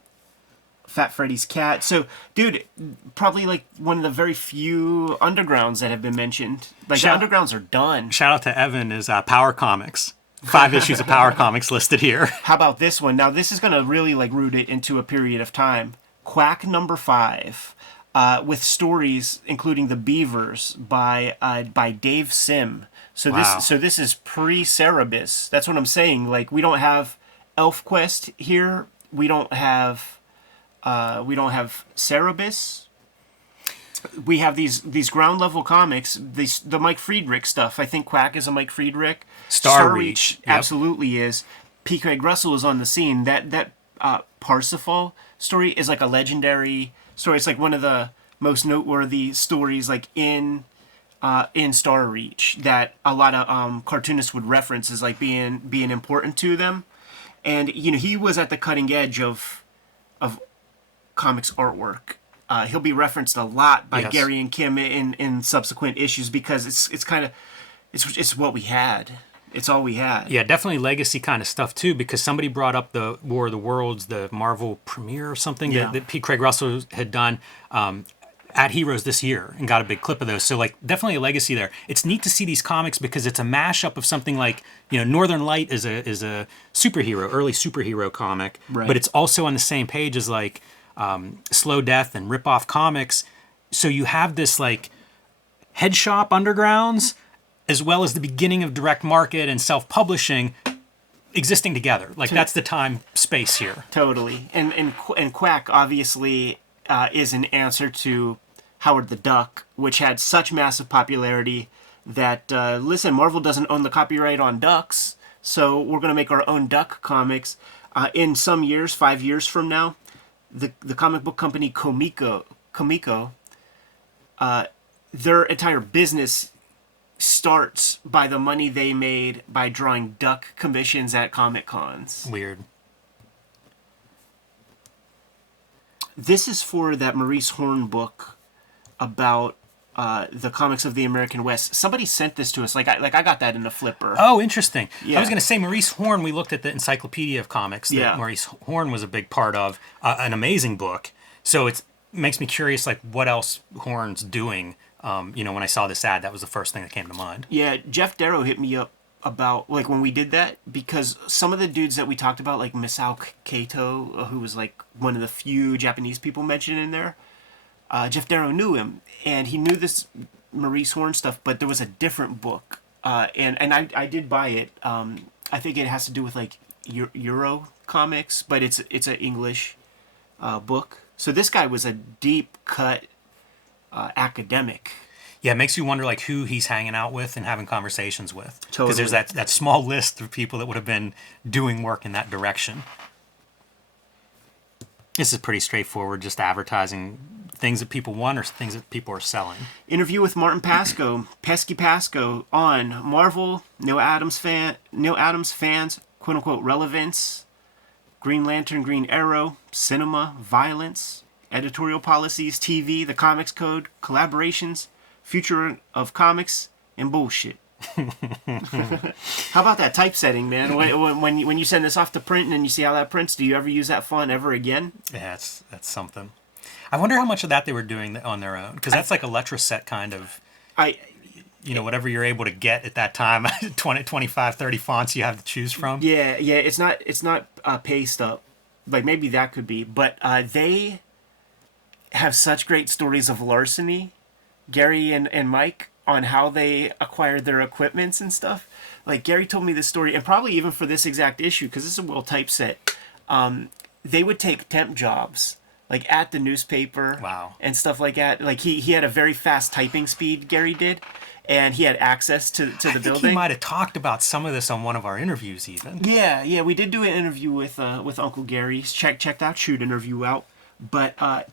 Fat Freddy's Cat. So, dude, probably like one of the very few undergrounds that have been mentioned. Like the undergrounds are done. Shout out to Evan is Power Comics. 5 issues of Power Comics listed here. How about this one? Now, this is going to really like root it into a period of time. Quack number 5, with stories including The Beavers by Dave Sim. So this is pre-Cerebus. That's what I'm saying. Like we don't have ElfQuest here. We don't have Cerebus. We have these ground level comics. The Mike Friedrich stuff. I think Quack is a Mike Friedrich. Starreach absolutely is. P. Craig Russell is on the scene. That Parsifal story is like a legendary story. It's like one of the most noteworthy stories like in Starreach that a lot of cartoonists would reference as like being important to them. And he was at the cutting edge of comics artwork. He'll be referenced a lot by Gary and Kim in subsequent issues because it's what we had. It's all we had. Yeah, definitely legacy kind of stuff too, because somebody brought up the War of the Worlds, the Marvel premiere or something that P. Craig Russell had done at Heroes this year and got a big clip of those. So like definitely a legacy there. It's neat to see these comics because it's a mashup of something like, Northern Light is a superhero, early superhero comic, right. But it's also on the same page as like Slow Death and Rip Off Comics. So you have this like head shop undergrounds as well as the beginning of direct market and self-publishing existing together. Like that's the time space here. Totally. And Quack obviously is an answer to Howard the Duck, which had such massive popularity that, listen, Marvel doesn't own the copyright on ducks, so we're going to make our own duck comics. In some years, 5 years from now, the comic book company Comico, their entire business starts by the money they made by drawing duck commissions at Comic Cons. Weird. This is for that Maurice Horn book about the comics of the American West. Somebody sent this to us. I got that in a flipper. Oh, interesting. Yeah. I was going to say Maurice Horn. We looked at the Encyclopedia of Comics that Maurice Horn was a big part of. An amazing book. So it makes me curious, like what else Horn's doing. When I saw this ad, that was the first thing that came to mind. Yeah, Jeff Darrow hit me up about like when we did that, because some of the dudes that we talked about, like Misao Kato, who was like one of the few Japanese people mentioned in there, Jeff Darrow knew him, and he knew this Maurice Horn stuff, but there was a different book, and I did buy it. I think it has to do with like Euro comics, but it's an English book. So this guy was a deep cut academic. Yeah, it makes you wonder like who he's hanging out with and having conversations with. Totally. Because there's that small list of people that would have been doing work in that direction. This is pretty straightforward, just advertising things that people want or things that people are selling. Interview with Martin Pasco, Pesky Pasco, on Marvel, Neil Adams fans, quote unquote relevance, Green Lantern, Green Arrow, cinema, violence, editorial policies, TV, the Comics Code, collaborations, future of comics, and bullshit. How about that typesetting, man? When you send this off to print and you see how that prints, do you ever use that font ever again? Yeah, that's something. I wonder how much of that they were doing on their own, because that's like a Letraset kind of, whatever you're able to get at that time, 20, 25, 30 fonts you have to choose from. Yeah, it's not paste up. Like maybe that could be, but they have such great stories of larceny, Gary and Mike, on how they acquired their equipments and stuff. Like Gary told me this story, and probably even for this exact issue, because this is a well typeset, they would take temp jobs like at the newspaper. Wow. And stuff like that. Like he had a very fast typing speed, Gary did, and he had access to the building. He might have talked about some of this on one of our interviews even. Yeah, we did do an interview with Uncle Gary. Check that shoot interview out. But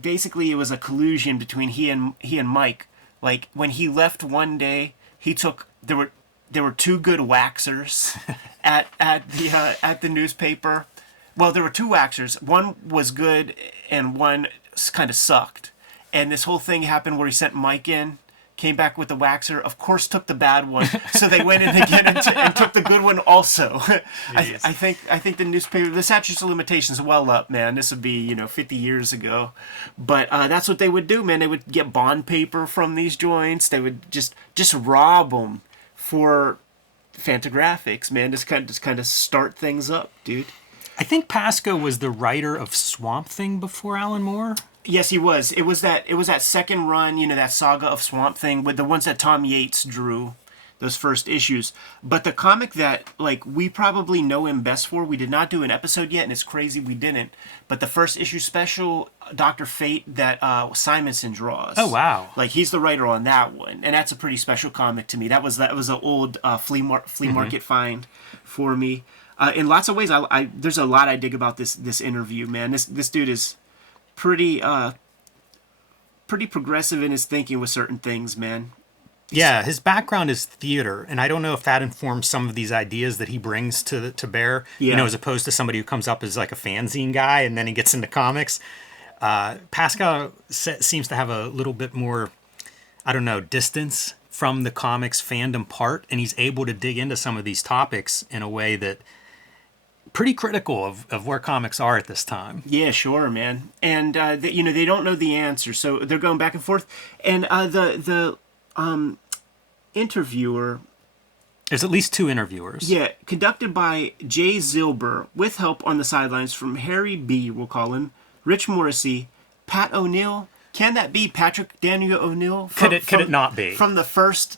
basically it was a collusion between he and Mike. Like when he left one day, there were two good waxers at the newspaper. Well, there were two waxers. One was good and one kind of sucked. And this whole thing happened where he sent Mike in, came back with the waxer, of course took the bad one. So they went in again and took the good one also. I think the newspaper, the statute of limitations well up, man. This would be 50 years ago. But that's what they would do, man. They would get bond paper from these joints. They would just rob them for Fantagraphics, man. Just kind of start things up, dude. I think Pasco was the writer of Swamp Thing before Alan Moore. Yes, he was. It was that second run, that saga of Swamp Thing with the ones that Tom Yates drew, those first issues. But the comic that we probably know him best for, we did not do an episode yet, and it's crazy we didn't. But the first issue special, Dr. Fate, that Simonson draws. Oh wow! Like he's the writer on that one, and that's a pretty special comic to me. That was an old flea market find for me. In lots of ways, there's a lot I dig about this interview, man. This dude is pretty progressive in his thinking with certain things, man. Yeah, his background is theater, and I don't know if that informs some of these ideas that he brings to bear. Yeah. As opposed to somebody who comes up as like a fanzine guy and then he gets into comics. Pascal seems to have a little bit more, distance from the comics fandom part, and he's able to dig into some of these topics in a way that pretty critical of where comics are at this time. Yeah, sure, man. And they don't know the answer, so they're going back and forth. And the interviewer, there's at least 2 interviewers. yeah, conducted by Jay Zilber, with help on the sidelines from Harry B. We'll call him Rich Morrissey, Pat O'Neill. Can that be Patrick Daniel O'Neill? Could it not be from the first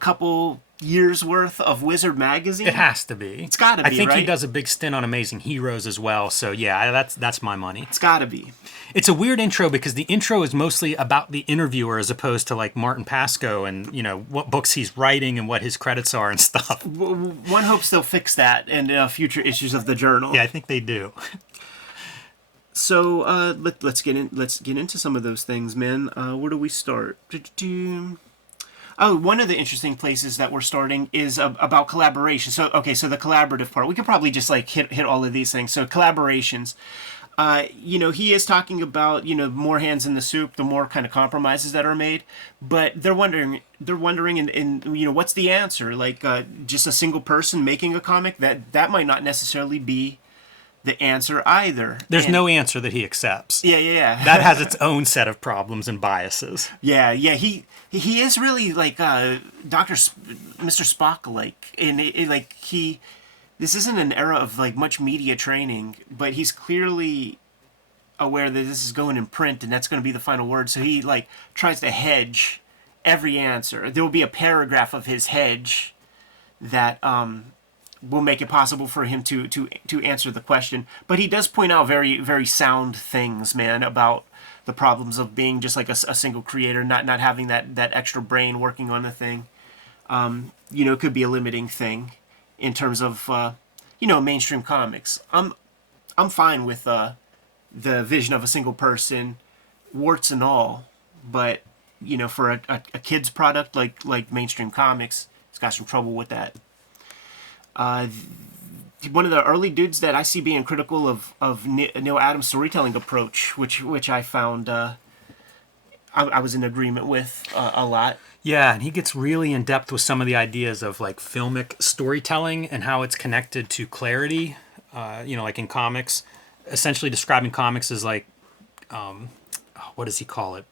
couple years worth of Wizard magazine? It has to be. It's got to be. I think right? he does a big stint on Amazing Heroes as well. So yeah, that's my money. It's got to be. It's a weird intro because the intro is mostly about the interviewer as opposed to like Martin Pascoe and what books he's writing and what his credits are and stuff. One hopes they'll fix that in future issues of the journal. Yeah, I think they do. So let's get into some of those things, man. Where do we start? Oh, one of the interesting places that we're starting is about collaboration. So so the collaborative part. We could probably just like hit all of these things. So collaborations. He is talking about more hands in the soup, the more kind of compromises that are made. But they're wondering, and what's the answer? Like just a single person making a comic, that might not necessarily be the answer either. There's no answer that he accepts. Yeah. That has its own set of problems and biases. Yeah. He is really like Mr. Spock like, and this isn't an era of like much media training, but he's clearly aware that this is going in print and that's going to be the final word. So he like tries to hedge every answer. There will be a paragraph of his hedge that will make it possible for him to answer the question. But he does point out very, very sound things, man, about the problems of being just like a single creator, not having that extra brain working on the thing. It could be a limiting thing in terms of mainstream comics. I'm fine with the vision of a single person, warts and all, but for a kid's product like mainstream comics, it's got some trouble with that. One of the early dudes that I see being critical of Neil Adams' storytelling approach, which I found I was in agreement with a lot. Yeah, and he gets really in depth with some of the ideas of like filmic storytelling and how it's connected to clarity. Like in comics, essentially describing comics as like, what does he call it?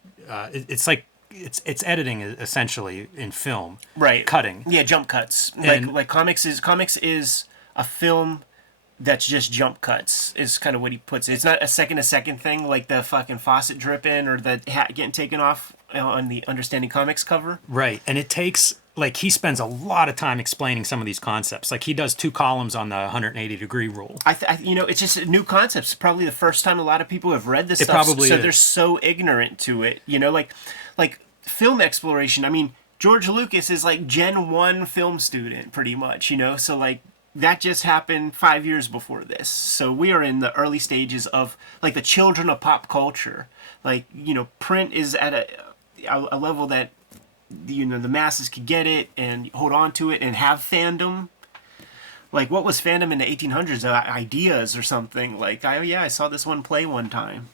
It's like it's editing essentially in film, right? Cutting, yeah, jump cuts. Like comics is a film that's just jump cuts. Is kind of what he puts it. It's not a second thing like the fucking faucet dripping or the hat getting taken off on the Understanding Comics cover. Right, and it takes like he spends a lot of time explaining some of these concepts. Like he does 2 columns on the 180-degree rule. Probably so is. They're so ignorant to it. Like film exploration. I mean, George Lucas is like Gen 1 film student, pretty much. So like that just happened 5 years before this. So we are in the early stages of like the children of pop culture. Like print is at a level that the masses could get it and hold on to it and have fandom. Like what was fandom in the 1800s? Ideas or something. Like I saw this one play one time.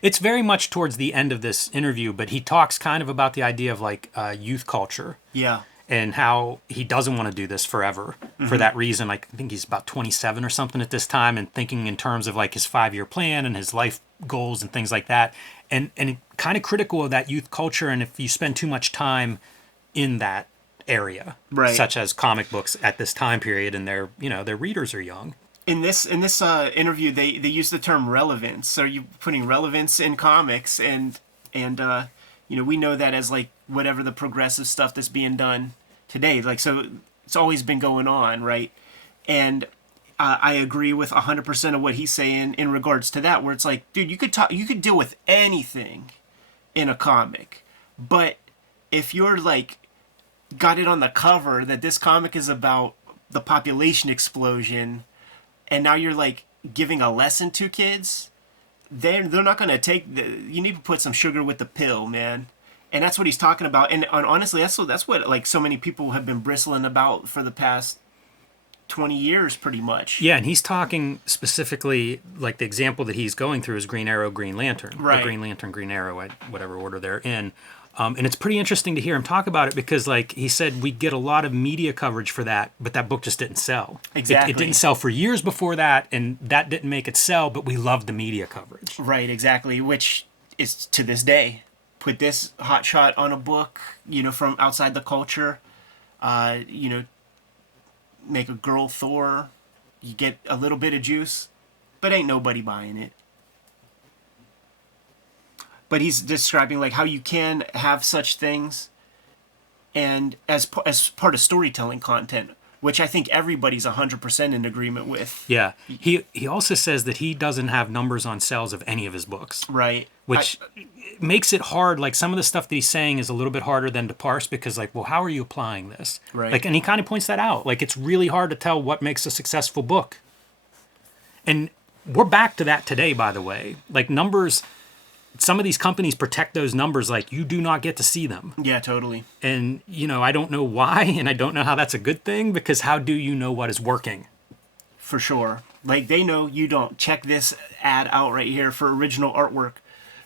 It's very much towards the end of this interview, but he talks kind of about the idea of like youth culture. Yeah. And how he doesn't want to do this forever for that reason. Like I think he's about 27 or something at this time, and thinking in terms of like his 5-year plan and his life goals and things like that. And kind of critical of that youth culture, and if you spend too much time in that area, right, such as comic books at this time period, and their readers are young. In this interview, they use the term relevance. So you putting relevance in comics, and we know that as like whatever the progressive stuff that's being done today. Like so, it's always been going on, right? And I agree with 100% of what he's saying in regards to that, where it's like, dude, you could deal with anything in a comic, but if you're like got it on the cover that this comic is about the population explosion, and now you're like giving a lesson to kids, they're not going to take you need to put some sugar with the pill, man. And that's what he's talking about. And honestly, that's what like so many people have been bristling about for the past 20 years, pretty much. Yeah, and he's talking specifically, like the example that he's going through is Green Arrow, Green Lantern. Right. Or Green Lantern, Green Arrow, whatever order they're in. And it's pretty interesting to hear him talk about it because, like he said, we get a lot of media coverage for that, but that book just didn't sell. Exactly. It didn't sell for years before that, and that didn't make it sell, but we loved the media coverage. Right, exactly, which is to this day. Put this hotshot on a book, from outside the culture, make a girl Thor, you get a little bit of juice, but ain't nobody buying it. But he's describing like how you can have such things, and as part of storytelling content, which I think everybody's 100% in agreement with. Yeah, he also says that he doesn't have numbers on sales of any of his books. Right. Which makes it hard. Like some of the stuff that he's saying is a little bit harder than to parse because, like, well, how are you applying this? Right. Like, and he kind of points that out. Like, it's really hard to tell what makes a successful book. And we're back to that today, by the way. Like numbers. Some of these companies protect those numbers like you do not get to see them. Yeah, totally. And, I don't know why, and I don't know how that's a good thing, because how do you know what is working? For sure. Like, they know you don't. Check this ad out right here for original artwork.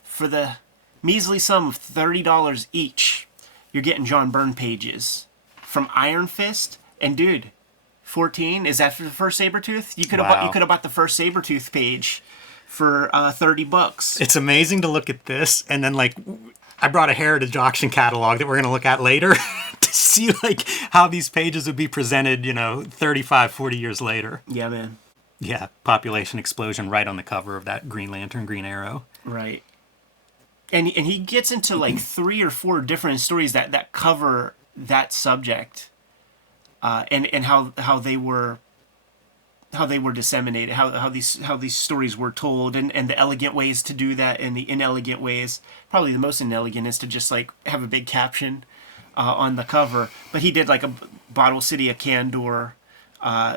For the measly sum of $30 each, you're getting John Byrne pages from Iron Fist. And, dude, 14, is that for the first Sabretooth? You could have bought the first Sabretooth page for $30. It's amazing to look at this, and then like I brought a Heritage Auction catalog that we're going to look at later to see like how these pages would be presented, 35, 40 years later. Yeah, man. Yeah, population explosion right on the cover of that Green Lantern, Green Arrow. Right. And he gets into like 3 or 4 different stories that cover that subject, and how they were disseminated, how these stories were told, and the elegant ways to do that, and the inelegant ways. Probably the most inelegant is to just like have a big caption on the cover. But he did like a Bottle City of Candor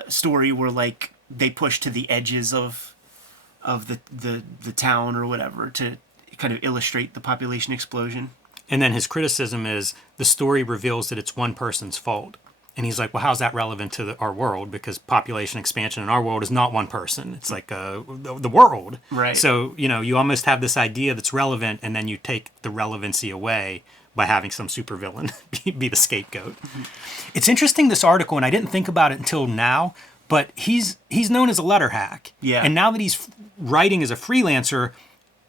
story where like they pushed to the edges of the town or whatever to kind of illustrate the population explosion. And then his criticism is the story reveals that it's one person's fault. And he's like, well, how's that relevant to our world? Because population expansion in our world is not one person. It's like the world. Right. So, you almost have this idea that's relevant, and then you take the relevancy away by having some supervillain be the scapegoat. Mm-hmm. It's interesting, this article, and I didn't think about it until now, but he's known as a letter hack. Yeah. And now that he's writing as a freelancer,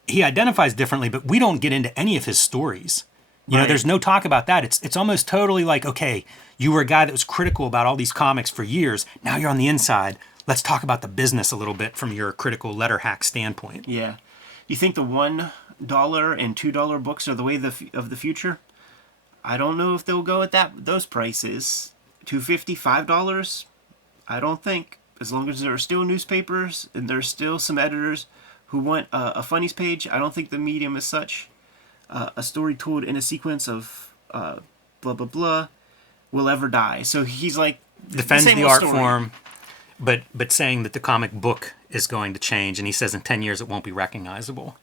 he identifies differently, but we don't get into any of his stories. There's no talk about that. It's almost totally like, okay, you were a guy that was critical about all these comics for years. Now you're on the inside. Let's talk about the business a little bit from your critical letter hack standpoint. Yeah. You think the $1 and $2 books are the way of the future? I don't know if they'll go at those prices. $2.50, $5? I don't think. As long as there are still newspapers and there's still some editors who want a funnies page, I don't think the medium is such. A story told in a sequence of blah, blah, blah will ever die. So he's like... Defends the art form, but saying that the comic book is going to change. And he says in 10 years it won't be recognizable.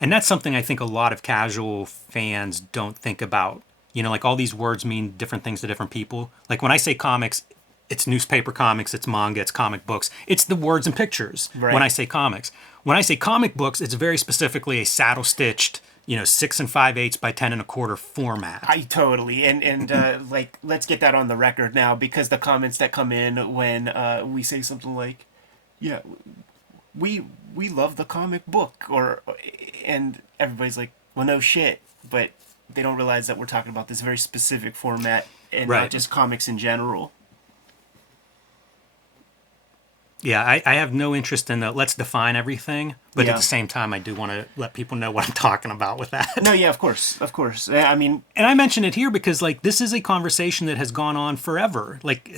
And that's something I think a lot of casual fans don't think about. Like all these words mean different things to different people. Like when I say comics, it's newspaper comics, it's manga, it's comic books. It's the words and pictures when I say comics. When I say comic books, it's very specifically a saddle-stitched, 6 5/8 by 10 1/4 format. I totally. And like, let's get that on the record now, because the comments that come in when we say something like, yeah, we love the comic book, and everybody's like, well, no shit, but they don't realize that we're talking about this very specific format and not just comics in general. Yeah, I have no interest in the let's define everything, but at the same time, I do want to let people know what I'm talking about with that. No, yeah, of course. I mean... And I mention it here because, like, this is a conversation that has gone on forever. Like,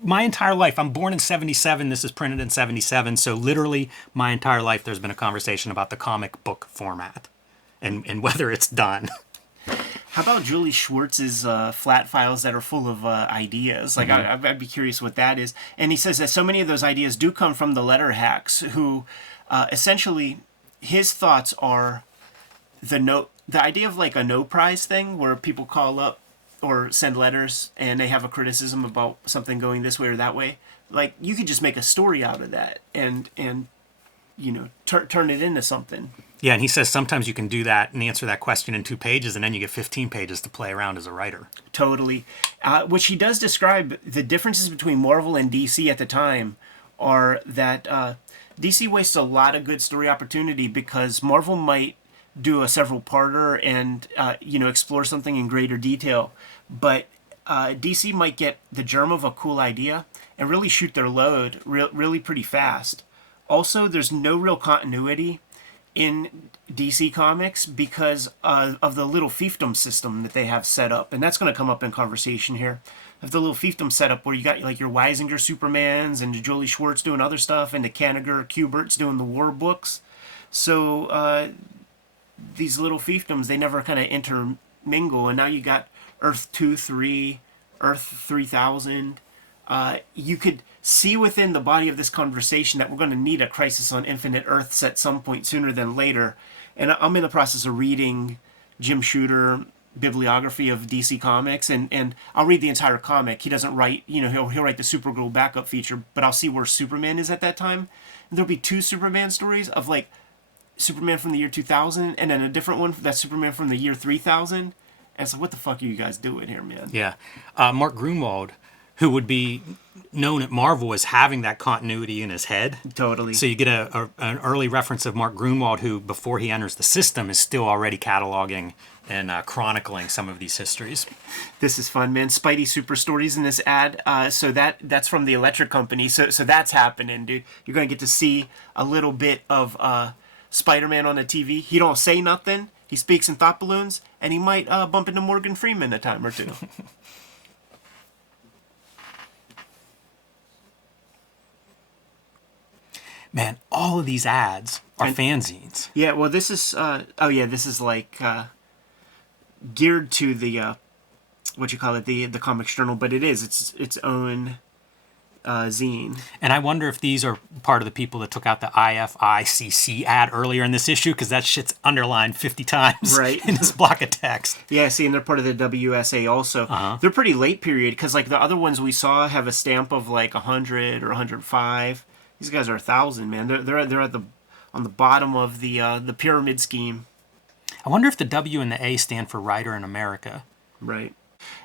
my entire life, I'm born in 1977, this is printed in 1977, so literally my entire life there's been a conversation about the comic book format and whether it's done. How about Julie Schwartz's flat files that are full of ideas? Like, I'd be curious what that is. And he says that so many of those ideas do come from the letter hacks, who essentially his thoughts are the idea of like a no prize thing where people call up or send letters and they have a criticism about something going this way or that way. Like, you could just make a story out of that and turn it into something. Yeah, and he says sometimes you can do that and answer that question in 2 pages, and then you get 15 pages to play around as a writer. Totally. Which he does describe, the differences between Marvel and DC at the time are that DC wastes a lot of good story opportunity because Marvel might do a several-parter and, explore something in greater detail. But DC might get the germ of a cool idea and really shoot their load really pretty fast. Also, there's no real continuity in DC Comics because of the little fiefdom system that they have set up. And that's going to come up in conversation here. Of the little fiefdom setup where you got like your Weisinger Supermans and Jolie Schwartz doing other stuff and the Kanigher Kuberts doing the war books. So these little fiefdoms, they never kind of intermingle. And now you got Earth 2-3, Earth 3000. You could see within the body of this conversation that we're going to need a Crisis on Infinite Earths at some point sooner than later. And I'm in the process of reading Jim Shooter bibliography of DC Comics, and I'll read the entire comic. He doesn't write, he'll write the Supergirl backup feature, but I'll see where Superman is at that time. And there'll be 2 Superman stories of like Superman from the year 2000 and then a different one that's Superman from the year 3000. And it's like, what the fuck are you guys doing here, man? Yeah. Mark Grunwald, who would be known at Marvel as having that continuity in his head. Totally. So you get an early reference of Mark Grunwald, who, before he enters the system, is still already cataloging and chronicling some of these histories. This is fun, man. Spidey Super Stories in this ad. So that's from the Electric Company. So that's happening, dude. You're going to get to see a little bit of Spider-Man on the TV. He don't say nothing. He speaks in thought balloons. And he might bump into Morgan Freeman a time or two. Man, all of these ads are fanzines. Yeah, well, this is this is like geared to the the Comics Journal, but it's its own zine. And I wonder if these are part of the people that took out the IFICC ad earlier in this issue, because that shit's underlined 50 times in this block of text. Yeah, see, and they're part of the WSA also. They're pretty late period, because like the other ones we saw have a stamp of like 100 or 105. These guys are 1,000, man. They're at on the bottom of the pyramid scheme. I wonder if the W and the A stand for Writer in America. Right.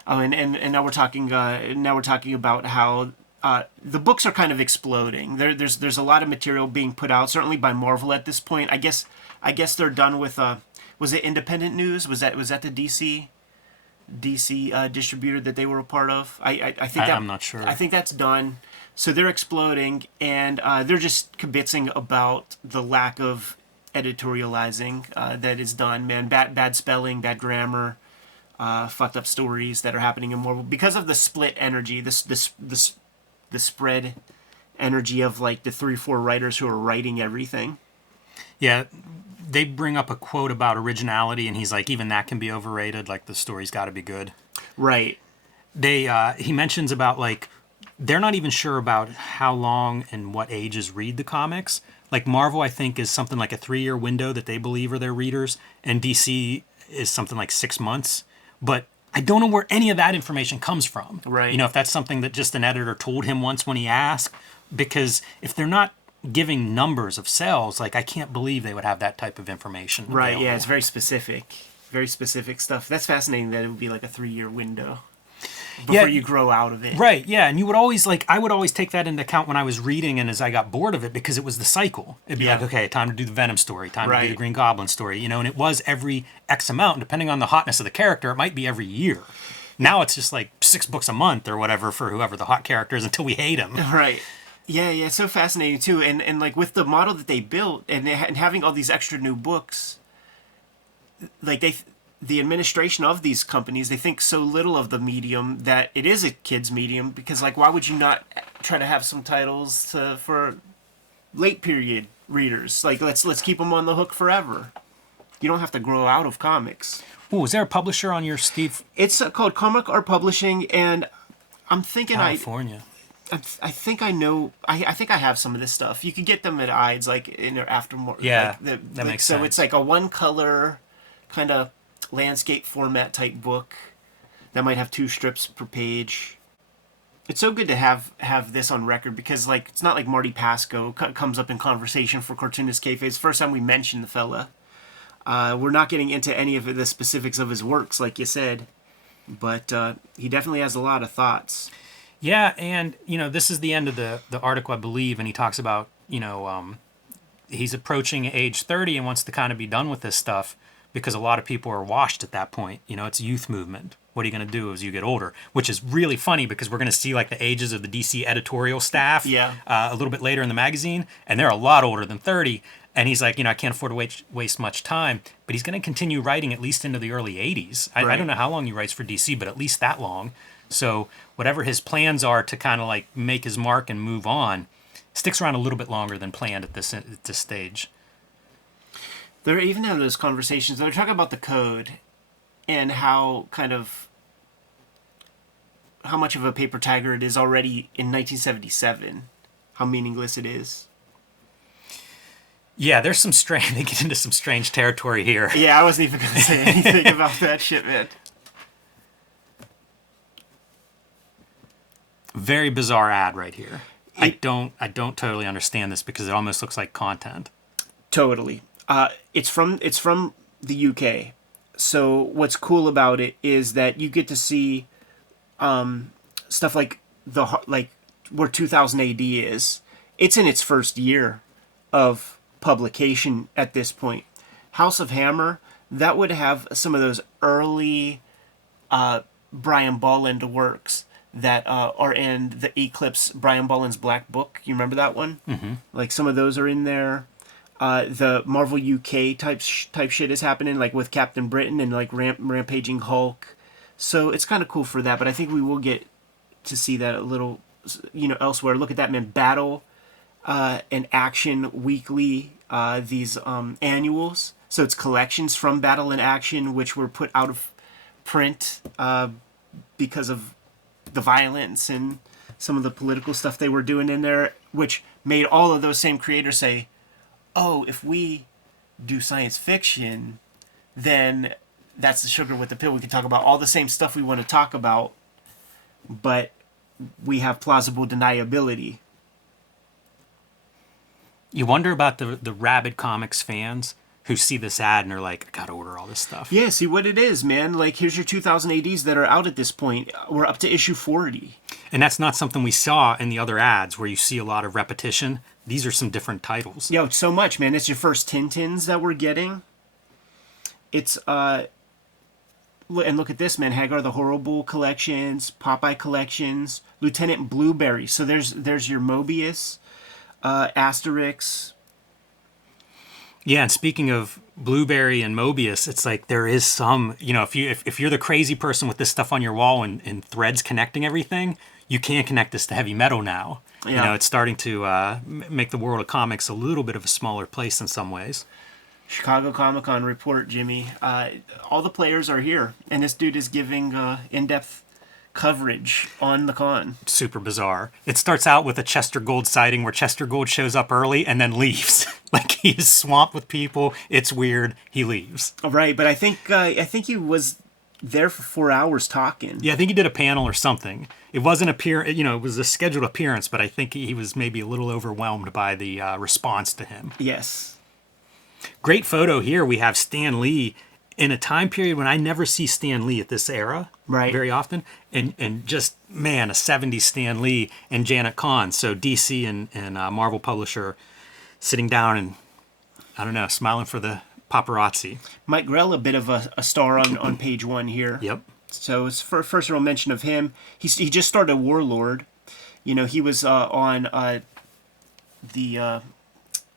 Oh, and now we're talking about how the books are kind of exploding. There's a lot of material being put out, certainly by Marvel at this point. I guess they're done with was it Independent News? Was that the DC distributor that they were a part of? I'm not sure. I think that's done. So they're exploding, and they're just kibitzing about the lack of editorializing that is done, man. Bad spelling, bad grammar, fucked up stories that are happening in Marvel because of the split energy, the spread energy of like the 3-4 writers who are writing everything. Yeah, they bring up a quote about originality, and he's like, even that can be overrated. Like, the story's got to be good. Right. He mentions about like, they're not even sure about how long and what ages read the comics. Like Marvel, I think, is something like a 3-year window that they believe are their readers, and DC is something like 6 months. But I don't know where any of that information comes from. Right. If that's something that just an editor told him once when he asked, because if they're not giving numbers of sales, like, I can't believe they would have that type of information. Right. available. Yeah, it's very specific stuff. That's fascinating that it would be like a 3-year window before you grow out of it. Right, yeah. And you would always, I would always take that into account when I was reading and as I got bored of it, because it was the cycle. It'd be like, okay, time to do the Venom story, time to do the Green Goblin story, and it was every X amount, depending on the hotness of the character, it might be every year. Now it's just like 6 books a month or whatever for whoever the hot character is until we hate him. Right. Yeah, it's so fascinating too. And like with the model that they built and having all these extra new books, like the administration of these companies, they think so little of the medium that it is a kid's medium, because like, why would you not try to have some titles for late period readers? Like, let's keep them on the hook forever. You don't have to grow out of comics. Oh, is there a publisher on your Steve? It's called Comic Art Publishing, and I'm thinking California. I think I know. I think I have some of this stuff. You could get them at Ides, like in their aftermarket. Yeah, that makes sense. So it's like a one-color kind of landscape format type book that might have 2 strips per page. It's so good to have this on record because like it's not like Marty Pasco comes up in conversation for Cartoonist Kayfabe. It's the first time we mention the fella. We're not getting into any of the specifics of his works, like you said, but he definitely has a lot of thoughts. Yeah, and this is the end of the article, I believe, and he talks about he's approaching age 30 and wants to kind of be done with this stuff because a lot of people are washed at that point. It's a youth movement. What are you going to do as you get older? Which is really funny because we're going to see like the ages of the DC editorial staff a little bit later in the magazine, and they're a lot older than 30. And he's like, I can't afford to waste much time, but he's going to continue writing at least into the early 80s. I don't know how long he writes for DC, but at least that long. So whatever his plans are to kind of like make his mark and move on, sticks around a little bit longer than planned at this stage. They're even having those conversations. They're talking about the code and how much of a paper tiger it is already in 1977. How meaningless it is. Yeah, there's some strange. They get into some strange territory here. Yeah, I wasn't even going to say anything about that shit, man. Very bizarre ad right here. I don't totally understand this because it almost looks like content. Totally. It's from the UK. So what's cool about it is that you get to see stuff like where 2000 AD is. It's in its first year of publication at this point. House of Hammer, that would have some of those early Brian Bolland works that are in the Eclipse, Brian Bolland's Black Book. You remember that one? Mm-hmm. Like some of those are in there. The Marvel UK type shit is happening, like with Captain Britain and like Rampaging Hulk. So it's kind of cool for that, but I think we will get to see that a little, elsewhere. Look at that, man. Battle and Action Weekly, these annuals. So it's collections from Battle and Action, which were put out of print because of the violence and some of the political stuff they were doing in there, which made all of those same creators say, oh, if we do science fiction, then that's the sugar with the pill. We can talk about all the same stuff we want to talk about, but we have plausible deniability. You wonder about the rabid comics fans who see this ad and are like, I gotta order all this stuff. Yeah, see what it is, man. Like, here's your 2000 ADs that are out at this point. We're up to issue 40. And that's not something we saw in the other ads where you see a lot of repetition. These are some different titles. Yo, it's so much, man. It's your first Tintins that we're getting. It's, and look at this, man. Hagar the Horrible collections, Popeye collections, Lieutenant Blueberry. So there's your Mobius, Asterix. Yeah, and speaking of Blueberry and Mobius, it's like there is some, if you're the crazy person with this stuff on your wall and threads connecting everything, you can connect this to heavy metal now. Yeah. It's starting to make the world of comics a little bit of a smaller place in some ways. Chicago Comic-Con report, Jimmy. All the players are here, and this dude is giving in-depth coverage on the con. Super bizarre. It starts out with a Chester Gold sighting where Chester Gold shows up early and then leaves. Like he is swamped with people. It's weird. He leaves. Right, but I think he was there for 4 hours talking. Yeah, I think he did a panel or something. It wasn't it was a scheduled appearance, but I think he was maybe a little overwhelmed by the response to him. Yes. Great photo here. We have Stan Lee in a time period when I never see Stan Lee at this era very often. And just, man, a 70s Stan Lee and Janet Kahn. So DC and Marvel publisher sitting down and, I don't know, smiling for the paparazzi. Mike Grell, a bit of a star on page one here. Yep. So it's first real mention of him. He just started Warlord. He was on the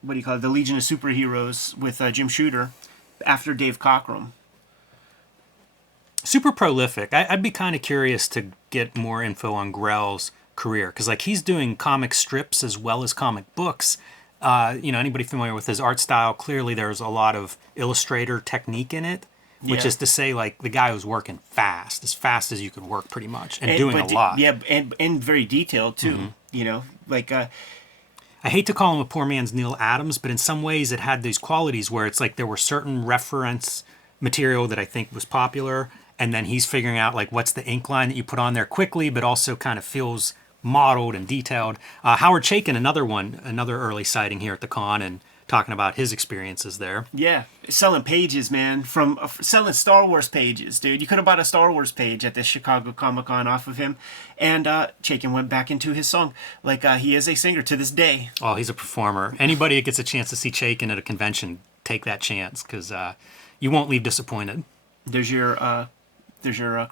the Legion of Superheroes with Jim Shooter after Dave Cockrum. Super prolific. I'd be kind of curious to get more info on Grell's career because he's doing comic strips as well as comic books. Anybody familiar with his art style, clearly there's a lot of illustrator technique in it, which is to say the guy was working as fast as you could work pretty much and doing a lot. Yeah, and very detailed too. Mm-hmm. I hate to call him a poor man's Neil Adams, but in some ways it had these qualities where it's like there were certain reference material that I think was popular, and then he's figuring out what's the ink line that you put on there quickly, but also kind of feels modeled and detailed. Howard Chaykin, another early sighting here at the con, and talking about his experiences there. Yeah, selling pages, man, from selling Star Wars pages, dude. You could have bought a Star Wars page at this Chicago Comic-Con off of him. And Chaykin went back into his song. Like, he is a singer to this day. Oh, he's a performer. Anybody that gets a chance to see Chaykin at a convention, take that chance, because you won't leave disappointed. There's your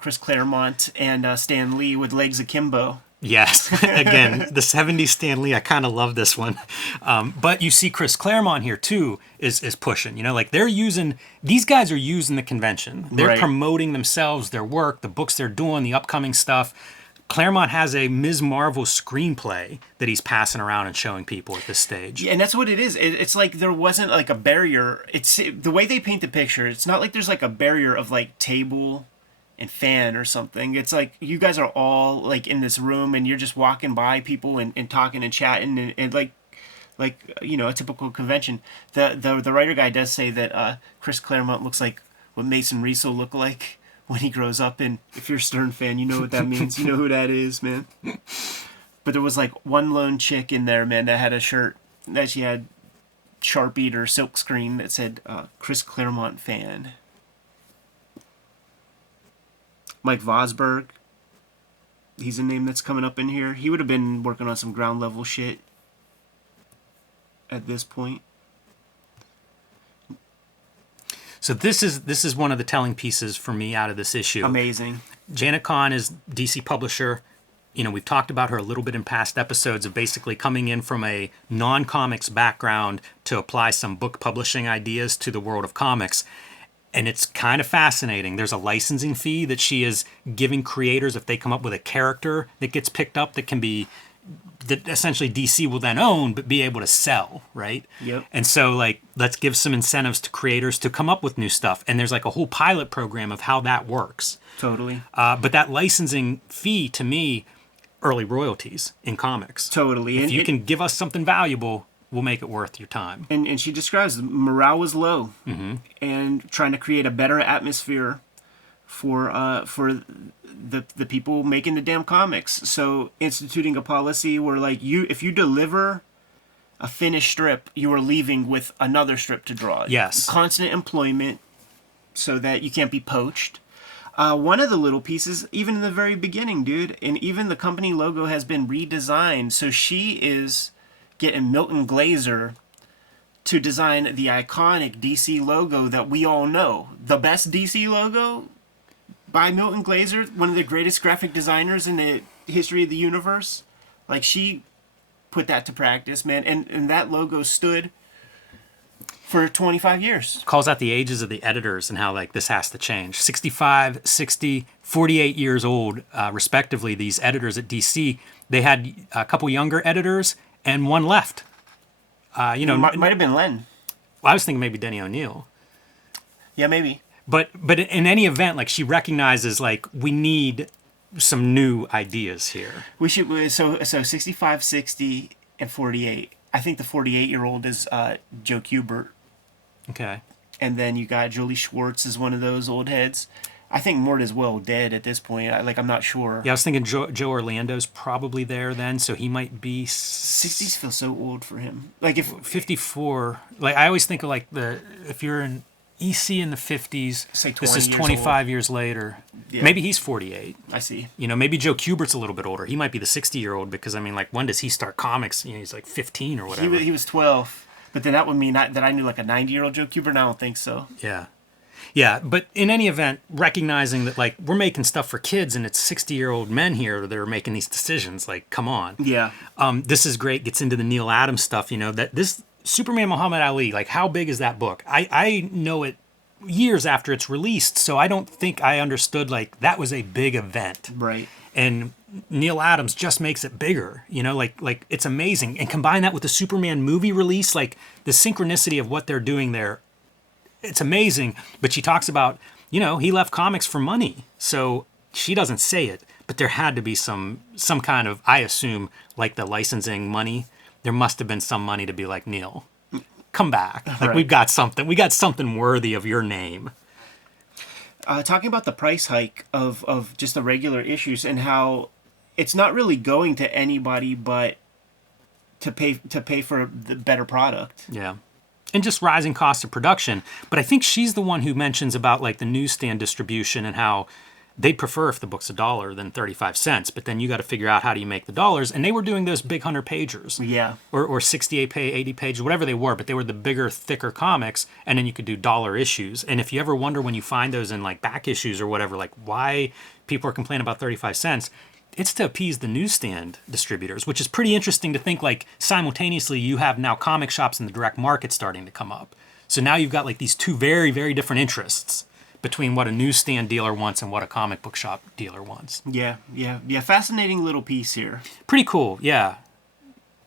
Chris Claremont and Stan Lee with Legs Akimbo. Yes. Again, the 70s Stan Lee, I kind of love this one. But you see Chris Claremont here, too, is pushing. You know, like these guys are using the convention. They're Right. promoting themselves, their work, the books they're doing, the upcoming stuff. Claremont has a Ms. Marvel screenplay that he's passing around and showing people at this stage. Yeah, and that's what it is. It's like there wasn't like a barrier. It's the way they paint the picture. It's not like there's like a barrier of like table and fan or something. It's like you guys are all like in this room and you're just walking by people and talking and chatting and like you know, a typical convention. The writer guy does say that Chris Claremont looks like what Mason Reese will look like when he grows up, and if you're a Stern fan, you know what that means. You know who that is, man. But there was like one lone chick in there, man, that had a shirt that she had Sharpied or silk screen that said Chris Claremont fan. Mike Vosberg, he's a name that's coming up in here. He would have been working on some ground level shit at this point. So this is one of the telling pieces for me out of this issue. Amazing. Janet Kahn is DC publisher. You know, we've talked about her a little bit in past episodes of basically coming in from a non-comics background to apply some book publishing ideas to the world of comics. And it's kind of fascinating. There's a licensing fee that she is giving creators if they come up with a character that gets picked up that essentially DC will then own but be able to sell, right? Yep. And so, like, let's give some incentives to creators to come up with new stuff. And there's like a whole pilot program of how that works. Totally. But that licensing fee, to me, early royalties in comics. Totally. If you can give us something valuable, we'll make it worth your time. And she describes morale was low, and trying to create a better atmosphere for the people making the damn comics. So instituting a policy where like if you deliver a finished strip, you are leaving with another strip to draw. Yes. Constant employment so that you can't be poached. One of the little pieces, even in the very beginning, dude, and even the company logo has been redesigned. So she is getting Milton Glaser to design the iconic DC logo that we all know. The best DC logo by Milton Glaser, one of the greatest graphic designers in the history of the universe. Like, she put that to practice, man. And that logo stood for 25 years. Calls out the ages of the editors and how, like, this has to change. 65, 60, 48 years old, respectively, these editors at DC. They had a couple younger editors and one left. Might have been Len. Well, I was thinking maybe Denny O'Neil. Yeah, maybe. But in any event, like, she recognizes, like, we need some new ideas here. We should, so 65, 60, and 48. I think the 48-year-old is Joe Kubert. Okay. And then you got Jolie Schwartz as one of those old heads. I think Mort is well dead at this point. I'm not sure. Yeah, I was thinking Joe Orlando's probably there then, so he might be 60s feel so old for him. Like, if 54. Like, I always think of, like, if you're in EC in the 50s, say 20 this is years 25 old. Years later. Yeah. Maybe he's 48. I see. You know, maybe Joe Kubert's a little bit older. He might be the 60-year-old because, I mean, like, when does he start comics? You know, he's like 15 or whatever. He was 12. But then that would mean that I knew like a 90-year-old Joe Kubert, and I don't think so. Yeah. Yeah, but in any event, recognizing that, like, we're making stuff for kids and it's 60-year-old men here that are making these decisions. Like, come on. Yeah. This is great. Gets into the Neil Adams stuff, you know, that this Superman Muhammad Ali, like, how big is that book? I know it years after it's released, so I don't think I understood, like, that was a big event. Right. And Neil Adams just makes it bigger, you know, like it's amazing. And combine that with the Superman movie release, like, the synchronicity of what they're doing there, it's amazing. But she talks about, you know, he left comics for money. So she doesn't say it, but there had to be some kind of, I assume, like the licensing money. There must have been some money to be like, Neil, come back. Like, right. We got something worthy of your name. Talking about the price hike of just the regular issues and how it's not really going to anybody but to pay for the better product. Yeah. And just rising costs of production. But I think she's the one who mentions about like the newsstand distribution and how they'd prefer if the book's $1 than 35 cents. But then you got to figure out how do you make the dollars. And they were doing those big 100-pagers. Yeah. Or 68 page, 80 pages, whatever they were. But they were the bigger, thicker comics. And then you could do dollar issues. And if you ever wonder when you find those in like back issues or whatever, like why people are complaining about 35 cents, it's to appease the newsstand distributors, which is pretty interesting to think like simultaneously you have now comic shops in the direct market starting to come up. So now you've got like these two very, very different interests between what a newsstand dealer wants and what a comic book shop dealer wants. Yeah. Fascinating little piece here. Pretty cool, yeah.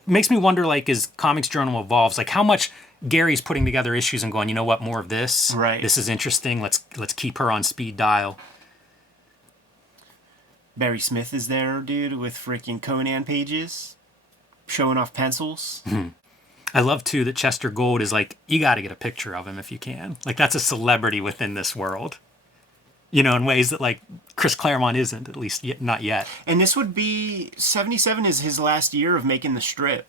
Makes me wonder, like, as Comics Journal evolves, like how much Gary's putting together issues and going, you know what, more of this? Right. This is interesting. Let's keep her on speed dial. Barry Smith is there, dude, with freaking Conan pages, showing off pencils. I love, too, that Chester Gould is like, you got to get a picture of him if you can. Like, that's a celebrity within this world. You know, in ways that, like, Chris Claremont isn't, at least not yet. And this would be, 77 is his last year of making the strip.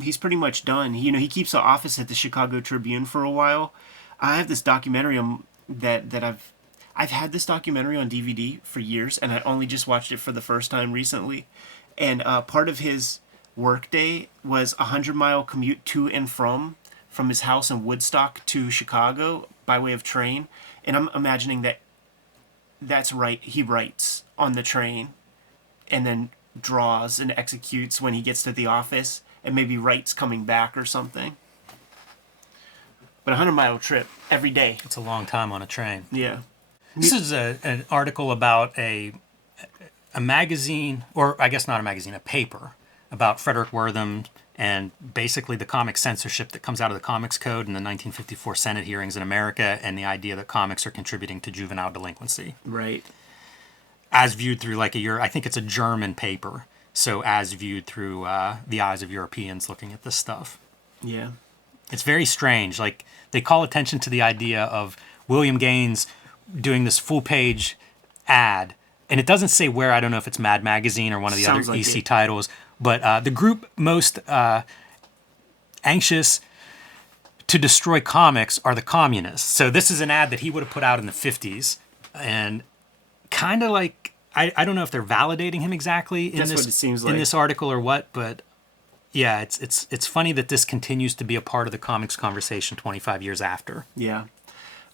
He's pretty much done. He keeps an office at the Chicago Tribune for a while. I have this documentary that I've had this documentary on DVD for years, and I only just watched it for the first time recently. And part of his workday was a 100-mile commute to and from his house in Woodstock to Chicago by way of train. And I'm imagining that's right. He writes on the train and then draws and executes when he gets to the office, and maybe writes coming back or something. But a 100-mile trip every day. It's a long time on a train. Yeah. This is an article about a magazine, or I guess not a magazine, a paper, about Frederick Wortham and basically the comic censorship that comes out of the Comics Code in the 1954 Senate hearings in America, and the idea that comics are contributing to juvenile delinquency. Right. As viewed through like I think it's a German paper, so as viewed through the eyes of Europeans looking at this stuff. Yeah. It's very strange. Like, they call attention to the idea of William Gaines doing this full-page ad, and it doesn't say where. I don't know if it's Mad Magazine or one of the Sounds other like EC it. titles, but the group most anxious to destroy comics are the communists. So this is an ad that he would have put out in the 50s, and kind of like, I don't know if they're validating him exactly in That's this what it seems like. in this article or what, but yeah, it's funny that this continues to be a part of the comics conversation 25 years after. Yeah.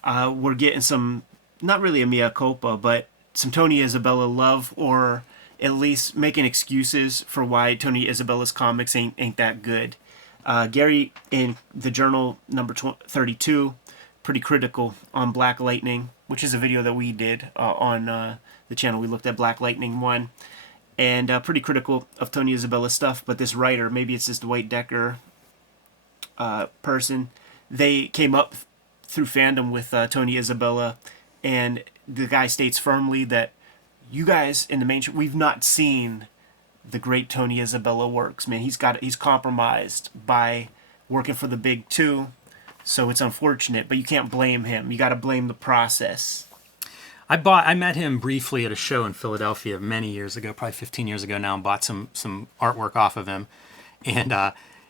We're getting some, not really a mea culpa, but some Tony Isabella love, or at least making excuses for why Tony Isabella's comics ain't that good. Gary, in the Journal number 32, pretty critical on Black Lightning, which is a video that we did on the channel. We looked at Black Lightning 1, and pretty critical of Tony Isabella's stuff. But this writer, maybe it's this Dwight Decker person, they came up through fandom with Tony Isabella, and the guy states firmly that you guys in the mainstream, we've not seen the great Tony Isabella works. Man, he's compromised by working for the big two, so it's unfortunate, but you can't blame him. You got to blame the process. I met him briefly at a show in Philadelphia many years ago, probably 15 years ago now, and bought some artwork off of him. And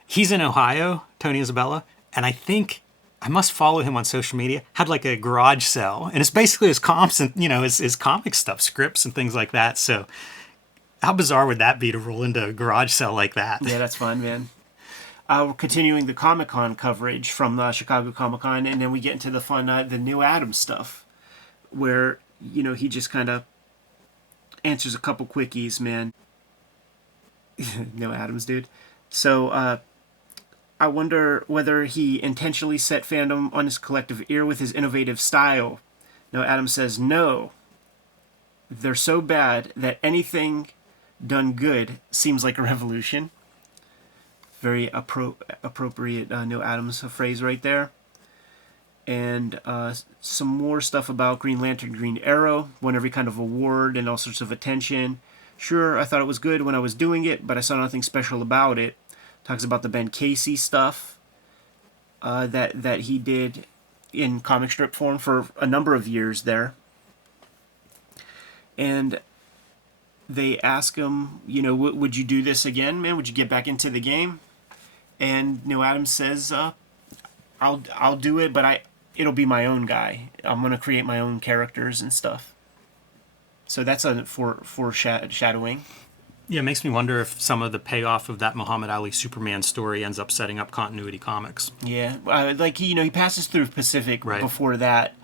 he's in Ohio, Tony Isabella, and I think I must follow him on social media, had like a garage sale, and it's basically his comps and, his comic stuff, scripts and things like that. So how bizarre would that be to roll into a garage sale like that? Yeah, that's fun, man. We're continuing the Comic-Con coverage from Chicago Comic-Con, and then we get into the fun, the Neil Adams stuff, where, he just kind of answers a couple quickies, man. Neil Adams, dude. So, I wonder whether he intentionally set fandom on his collective ear with his innovative style. Neil Adams says, no. They're so bad that anything done good seems like a revolution. Very appropriate Neil Adams phrase right there. And some more stuff about Green Lantern, Green Arrow. Won every kind of award and all sorts of attention. Sure, I thought it was good when I was doing it, but I saw nothing special about it. Talks about the Ben Casey stuff that he did in comic strip form for a number of years there. And they ask him, would you do this again, man? Would you get back into the game? And Neil Adams says, I'll do it, but it'll be my own guy. I'm gonna create my own characters and stuff. So that's a foreshadowing. Yeah, it makes me wonder if some of the payoff of that Muhammad Ali Superman story ends up setting up Continuity Comics. Yeah, like he passes through Pacific Right. before that.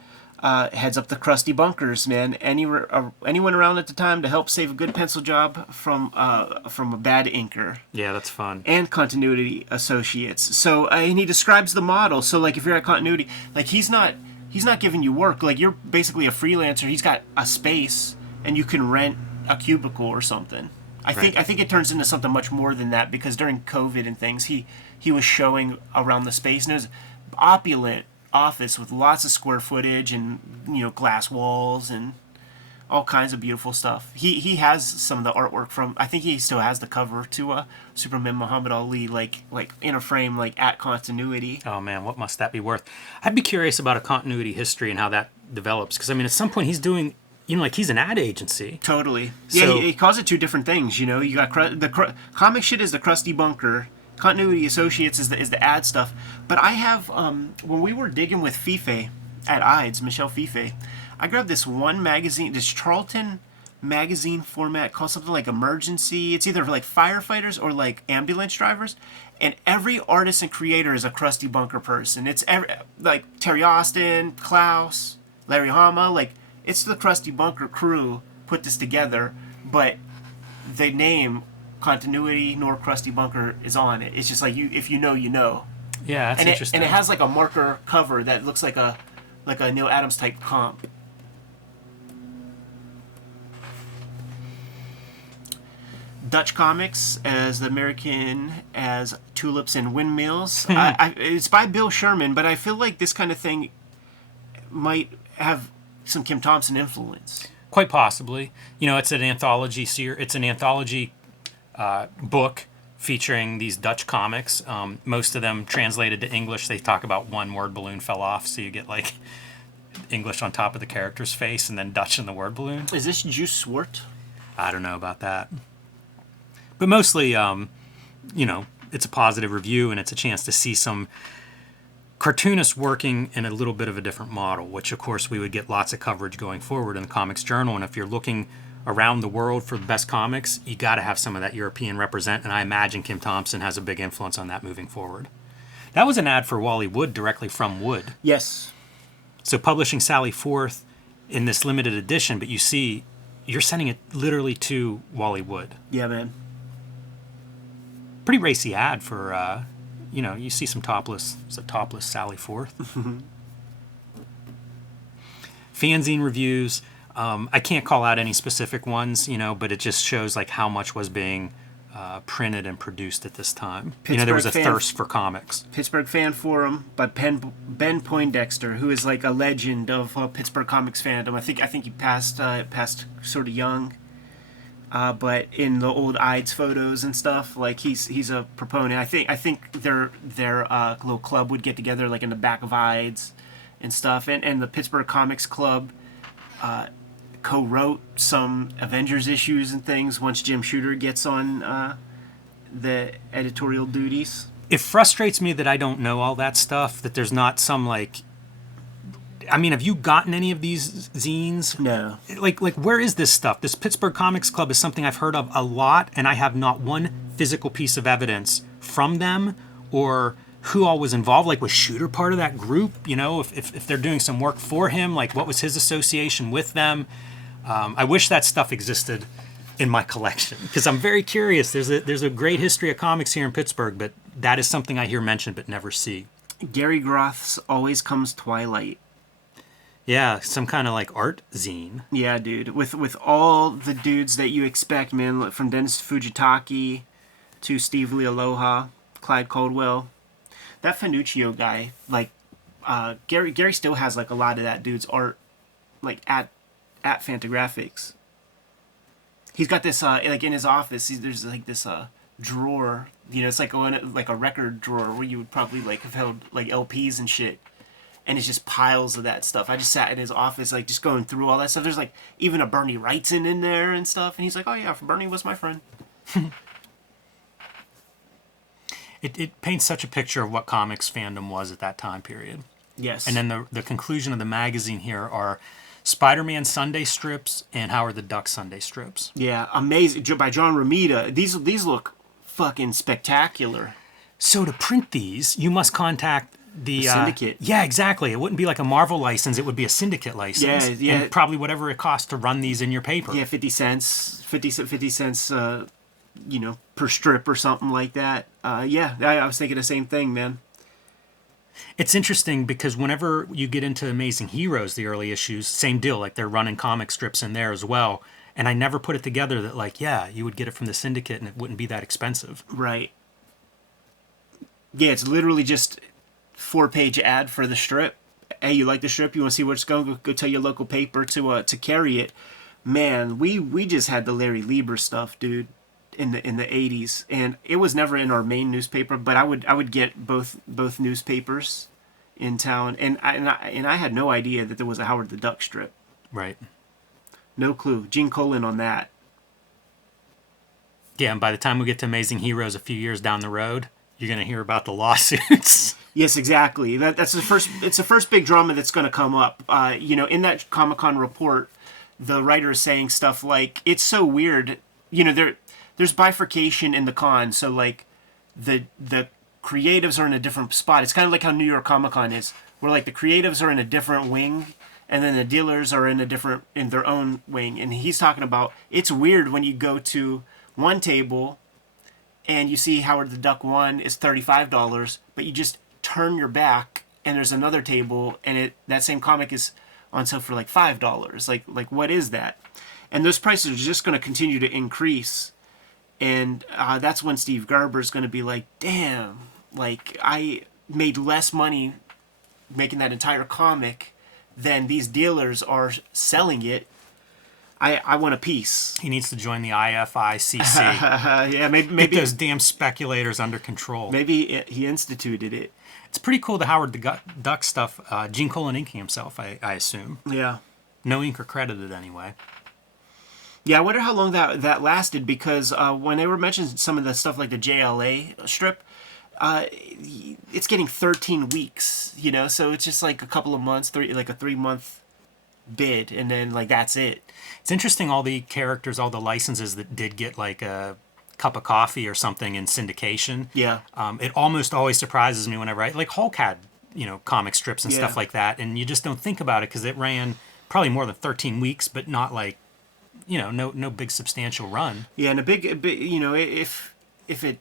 Heads up the crusty bunkers, man. Anyone around at the time to help save a good pencil job from a bad inker. Yeah, that's fun. And Continuity Associates. So and he describes the model. So like if you're at Continuity, like he's not giving you work. Like you're basically a freelancer. He's got a space and you can rent a cubicle or something. I think it turns into something much more than that, because during COVID and things, he was showing around the space, and it was opulent office with lots of square footage and glass walls and all kinds of beautiful stuff. He has some of the artwork from, I think he still has the cover to Superman Muhammad Ali like in a frame, like at Continuity. Oh man, what must that be worth? I'd be curious about a continuity history and how that develops, because I mean at some point he's doing, like he's an ad agency. Totally. So, yeah, he calls it two different things. You got comic shit is the crusty bunker. Continuity Associates is the ad stuff. But I have when we were digging with Fife at IDES, Michelle Fife, I grabbed this one magazine, this Charlton magazine format called something like Emergency. It's either like firefighters or like ambulance drivers, and every artist and creator is a crusty bunker person. It's like Terry Austin, Klaus, Larry Hama, like. It's the Krusty Bunker crew put this together, but the name Continuity nor Krusty Bunker is on it. It's just like if you know, you know. Yeah, that's interesting. And it has like a marker cover that looks like a Neil Adams type comp. Dutch Comics as the American as Tulips and Windmills. It's by Bill Sherman, but I feel like this kind of thing might have some Kim Thompson influence. Quite possibly. It's an anthology It's an anthology book featuring these Dutch comics. Most of them translated to English. They talk about one word balloon fell off, so you get like English on top of the character's face and then Dutch in the word balloon. Is this Juice Swart? I don't know about that. But mostly, it's a positive review and it's a chance to see some cartoonists working in a little bit of a different model, which of course we would get lots of coverage going forward in the Comics Journal. And if you're looking around the world for the best comics, you got to have some of that European represent. And I imagine Kim Thompson has a big influence on that moving forward. That was an ad for Wally Wood directly from Wood. Yes. So publishing Sally Forth in this limited edition, but you're sending it literally to Wally Wood. Yeah, man. Pretty racy ad for, you see some topless Sally Forth. Fanzine reviews. I can't call out any specific ones, but it just shows like how much was being printed and produced at this time. There was a thirst for comics. Pittsburgh Fan Forum by Ben Poindexter, who is like a legend of Pittsburgh comics fandom. I think he passed sort of young. But in the old IDES photos and stuff, like he's a proponent. I think their little club would get together like in the back of IDES and stuff. And the Pittsburgh Comics Club co-wrote some Avengers issues and things once Jim Shooter gets on the editorial duties. It frustrates me that I don't know all that stuff, that there's not some like... I mean, have you gotten any of these zines? No. Like where is this stuff? This Pittsburgh Comics Club is something I've heard of a lot, and I have not one physical piece of evidence from them or who all was involved. Like, was Shooter part of that group? If they're doing some work for him, like what was his association with them? I wish that stuff existed in my collection, because I'm very curious. There's a great history of comics here in Pittsburgh, but that is something I hear mentioned but never see. Gary Groth's Always Comes Twilight. Yeah, some kind of like art zine. Yeah, dude. With all the dudes that you expect, man, from Dennis Fujitaki to Steve Lee Aloha, Clyde Caldwell. That Fanuccio guy, like Gary still has like a lot of that dude's art like at Fantagraphics. He's got this like in his office, there's like this drawer, it's like a record drawer where you would probably like have held like LPs and shit. and it's just piles of that stuff. I just sat in his office, like, just going through all that stuff. There's, like, even a Bernie Wrightson in there and stuff, and he's like, oh, yeah, Bernie was my friend. It paints such a picture of what comics fandom was at that time period. Yes. And then the conclusion of the magazine here are Spider-Man Sunday strips and Howard the Duck Sunday strips. Yeah, amazing. By John Romita. These look fucking spectacular. So to print these, you must contact the syndicate. Yeah, exactly. It wouldn't be like a Marvel license. It would be a syndicate license. Yeah. And probably whatever it costs to run these in your paper. Yeah, 50 cents, per strip or something like that. I was thinking the same thing, man. It's interesting because whenever you get into Amazing Heroes, the early issues, same deal. Like they're running comic strips in there as well. And I never put it together that, like, yeah, you would get it from the syndicate and it wouldn't be that expensive. Right. Yeah, it's literally just 4-page ad for the strip. Hey, you like the strip? You want to see where it's going? Go tell your local paper to carry it. Man, we just had the Larry Lieber stuff, dude, in the 80s, and it was never in our main newspaper, but I would get both newspapers in town, and I had no idea that there was a Howard the Duck strip. Right. No clue. Gene Colan on that. Yeah, and by the time we get to Amazing Heroes a few years down the road, you're going to hear about the lawsuits. Yes, exactly. That's the first. It's the first big drama that's going to come up. In that Comic-Con report, the writer is saying stuff like, "It's so weird." There's bifurcation in the con, so like the creatives are in a different spot. It's kind of like how New York Comic-Con is, where like the creatives are in a different wing, and then the dealers are in their own wing. And he's talking about, it's weird when you go to one table and you see Howard the Duck 1 is $35, but you just turn your back and there's another table and that same comic is on sale for like $5. Like what is that? And those prices are just going to continue to increase. And that's when Steve Gerber's going to be like, damn, like I made less money making that entire comic than these dealers are selling it. I want a piece. He needs to join the IFICC. Yeah, maybe get those damn speculators under control. Maybe he instituted it. It's pretty cool, the Howard the Duck stuff. Gene Colan inking himself, I assume. Yeah. No inker credited anyway. Yeah, I wonder how long that lasted, because when they were mentioning some of the stuff like the JLA strip, it's getting 13 weeks, so it's just like a couple of months, like a 3-month bid, and then like that's it. It's interesting, all the characters, all the licenses that did get like a cup of coffee or something in syndication. Yeah. It almost always surprises me whenever like Hulk had, comic strips and stuff like that, and you just don't think about it because it ran probably more than 13 weeks, but not like, no big substantial run. Yeah, and a big if it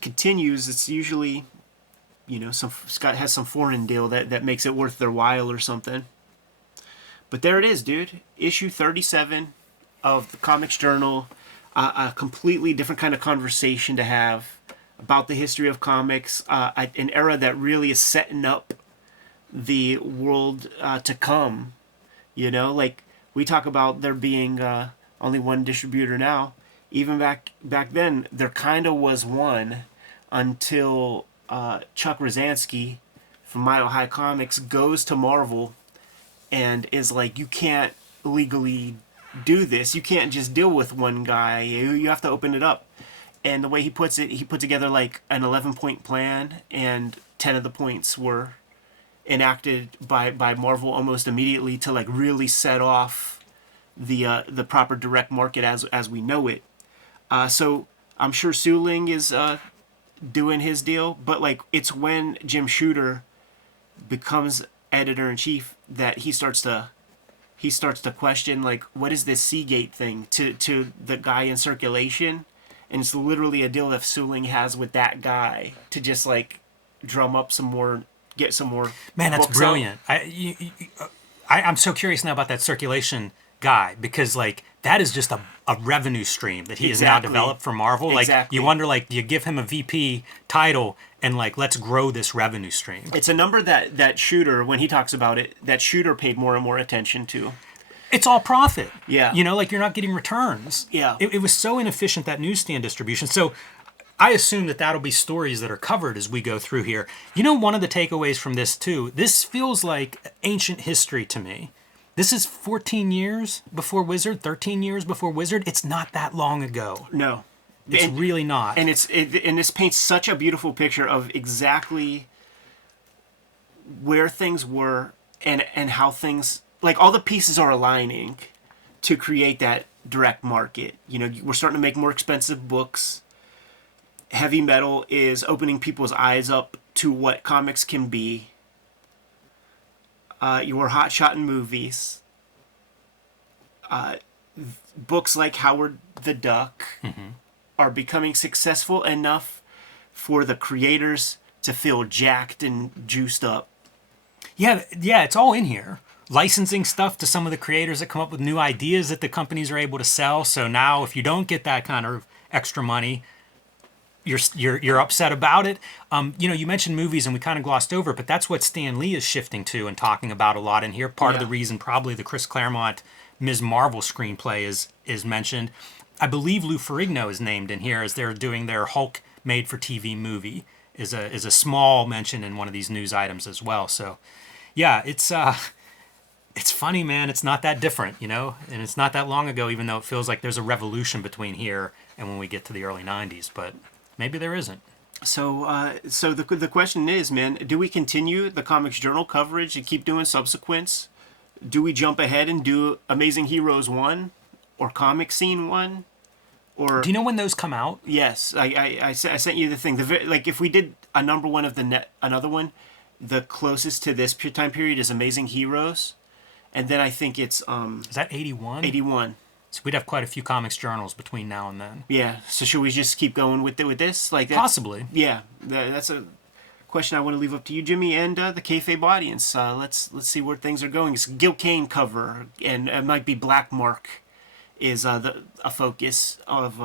continues, it's usually, Scott has some foreign deal that makes it worth their while or something. But there it is, dude. Issue 37 of the Comics Journal. A completely different kind of conversation to have about the history of comics. An era that really is setting up the world to come. Like we talk about there being only one distributor now. Even back then, there kind of was one until Chuck Rosansky from Mile High Comics goes to Marvel and is like, you can't legally do this. You can't just deal with one guy. You have to open it up. And the way he puts it, he put together like an 11-point plan, and 10 of the points were enacted by Marvel almost immediately to like really set off the proper direct market as we know it. So I'm sure Suling is doing his deal, but like it's when Jim Shooter becomes editor-in-chief that he starts to question, like, what is this Seagate thing to the guy in circulation? And it's literally a deal that Suling has with that guy to just like drum up some more, get some more. Man, that's brilliant. I'm so curious now about that circulation guy, because like that is just a revenue stream that he has now developed for Marvel. Like you wonder, like, you give him a VP title and like, let's grow this revenue stream. It's a number that Shooter, when he talks about it, that Shooter paid more and more attention to. It's all profit. Yeah. Like you're not getting returns. Yeah. It was so inefficient, that newsstand distribution. So I assume that that'll be stories that are covered as we go through here. You know, one of the takeaways from this too, this feels like ancient history to me. This is 14 years before Wizard, 13 years before Wizard. It's not that long ago. No. It's really not. And and this paints such a beautiful picture of exactly where things were and how things, like, all the pieces are aligning to create that direct market. You know, we're starting to make more expensive books. Heavy metal is opening people's eyes up to what comics can be. Your hot-shot in movies. Books like Howard the Duck are becoming successful enough for the creators to feel jacked and juiced up. Yeah, it's all in here. Licensing stuff to some of the creators that come up with new ideas that the companies are able to sell. So now, if you don't get that kind of extra money, you're upset about it. You know, you mentioned movies and we kind of glossed over, but that's what Stan Lee is shifting to and talking about a lot in here. Part of the reason probably the Chris Claremont Ms. Marvel screenplay is mentioned. I believe Lou Ferrigno is named in here as they're doing their Hulk made-for-TV movie. Is a small mention in one of these news items as well. So, yeah, it's funny, man. It's not that different, you know, and it's not that long ago, even though it feels like there's a revolution between here and when we get to the early 90s. But maybe there isn't. So the question is, man, do we continue the Comics Journal coverage and keep doing subsequents? Do we jump ahead and do Amazing Heroes 1 or Comic Scene 1? Or do you know when those come out? Yes, I sent you the thing. Like, if we did a number one of another one, the closest to this time period is Amazing Heroes, and then I think it's Is that 81? 81. So we'd have quite a few comics journals between now and then. Yeah. So should we just keep going with this? Like, possibly. Yeah. That's a question I want to leave up to you, Jimmy, and the Kayfabe audience. Let's see where things are going. It's Gil Kane cover, and it might be Black Mark is a focus of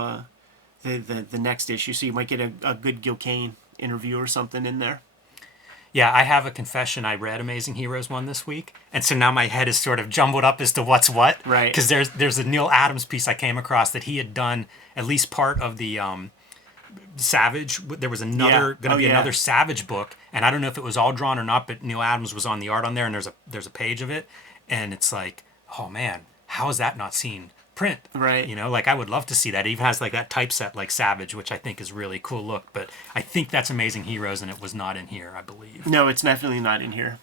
the next issue. So you might get a good Gil Kane interview or something in there. Yeah, I have a confession. I read Amazing Heroes 1 this week, and so now my head is sort of jumbled up as to what's what. Right. Because there's a Neil Adams piece I came across that he had done at least part of the Savage. There was another another Savage book, and I don't know if it was all drawn or not, but Neil Adams was on the art on there, and there's a page of it, and it's like, oh man, how is that not seen print? Right. You know, like, I would love to see that. It even has like that typeset like Savage, which I think is really cool look, but I think that's Amazing Heroes, and it was not in here, I believe. No, it's definitely not in here.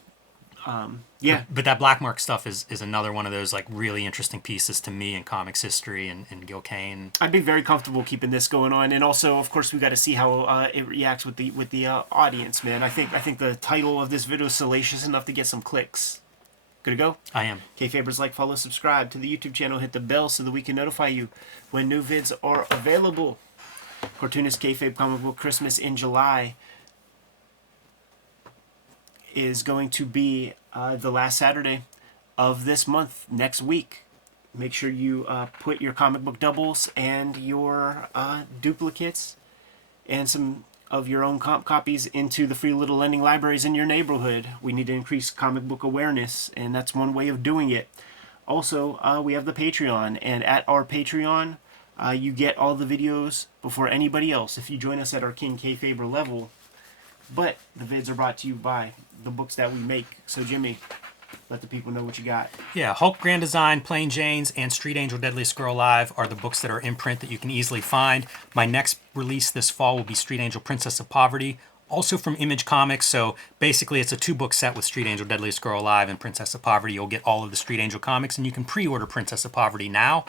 Yeah. But that Black Mark stuff is another one of those like really interesting pieces to me in comics history and Gil Kane. I'd be very comfortable keeping this going on, and also, of course, we got to see how it reacts with the audience, man. I think the title of this video is salacious enough to get some clicks. Good to go? I am. Kayfabers, like, follow, subscribe to the YouTube channel, hit the bell so that we can notify you when new vids are available. Cartoonist Kayfabe Comic Book Christmas in July is going to be the last Saturday of this month, next week. Make sure you put your comic book doubles and your duplicates and some of your own comp copies into the free little lending libraries in your neighborhood. We need to increase comic book awareness, and that's one way of doing it. Also, we have the Patreon, and at our Patreon, you get all the videos before anybody else if you join us at our King Kayfaber level. But the vids are brought to you by the books that we make. So, Jimmy, let the people know what you got. Yeah, Hulk Grand Design, Plain Janes, and Street Angel Deadliest Girl Alive are the books that are in print that you can easily find. My next release this fall will be Street Angel Princess of Poverty, also from Image Comics. So basically it's a 2-book set with Street Angel Deadliest Girl Alive and Princess of Poverty. You'll get all of the Street Angel comics, and you can pre-order Princess of Poverty now.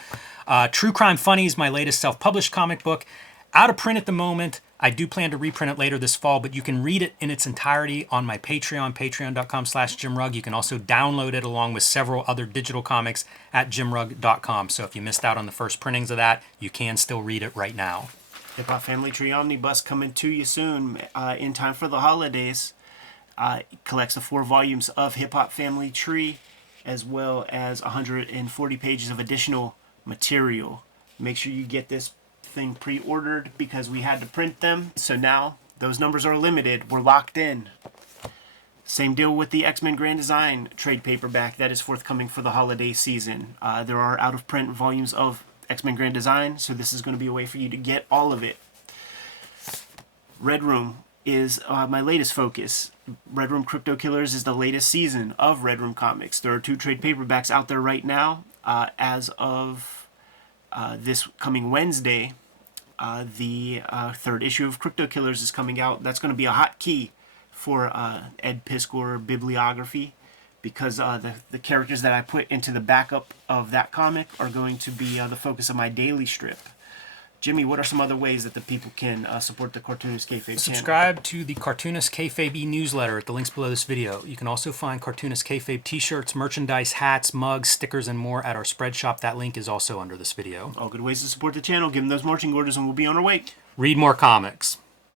True Crime Funnies, my latest self-published comic book. Out of print at the moment. I do plan to reprint it later this fall, but you can read it in its entirety on my Patreon, patreon.com/JimRugg. You can also download it along with several other digital comics at jimrugg.com. So if you missed out on the first printings of that, you can still read it right now. Hip Hop Family Tree Omnibus coming to you soon, in time for the holidays. It collects the 4 volumes of Hip Hop Family Tree, as well as 140 pages of additional material. Make sure you get this thing pre-ordered because we had to print them, so now those numbers are limited. We're locked in. Same deal with the X-Men Grand Design trade paperback that is forthcoming for the holiday season. There are out-of-print volumes of X-Men Grand Design, so this is going to be a way for you to get all of it. Red Room is my latest focus. Red Room Crypto Killers is the latest season of Red Room Comics. There are 2 trade paperbacks out there right now. As of this coming Wednesday, the 3rd issue of Crypto Killers is coming out. That's going to be a hot key for Ed Piskor bibliography, because the characters that I put into the backup of that comic are going to be the focus of my daily strip. Jimmy, what are some other ways that the people can support the Cartoonist Kayfabe channel? Subscribe to the Cartoonist Kayfabe newsletter at the links below this video. You can also find Cartoonist Kayfabe t-shirts, merchandise, hats, mugs, stickers, and more at our spread shop. That link is also under this video. All good ways to support the channel. Give them those marching orders and we'll be on our way. Read more comics.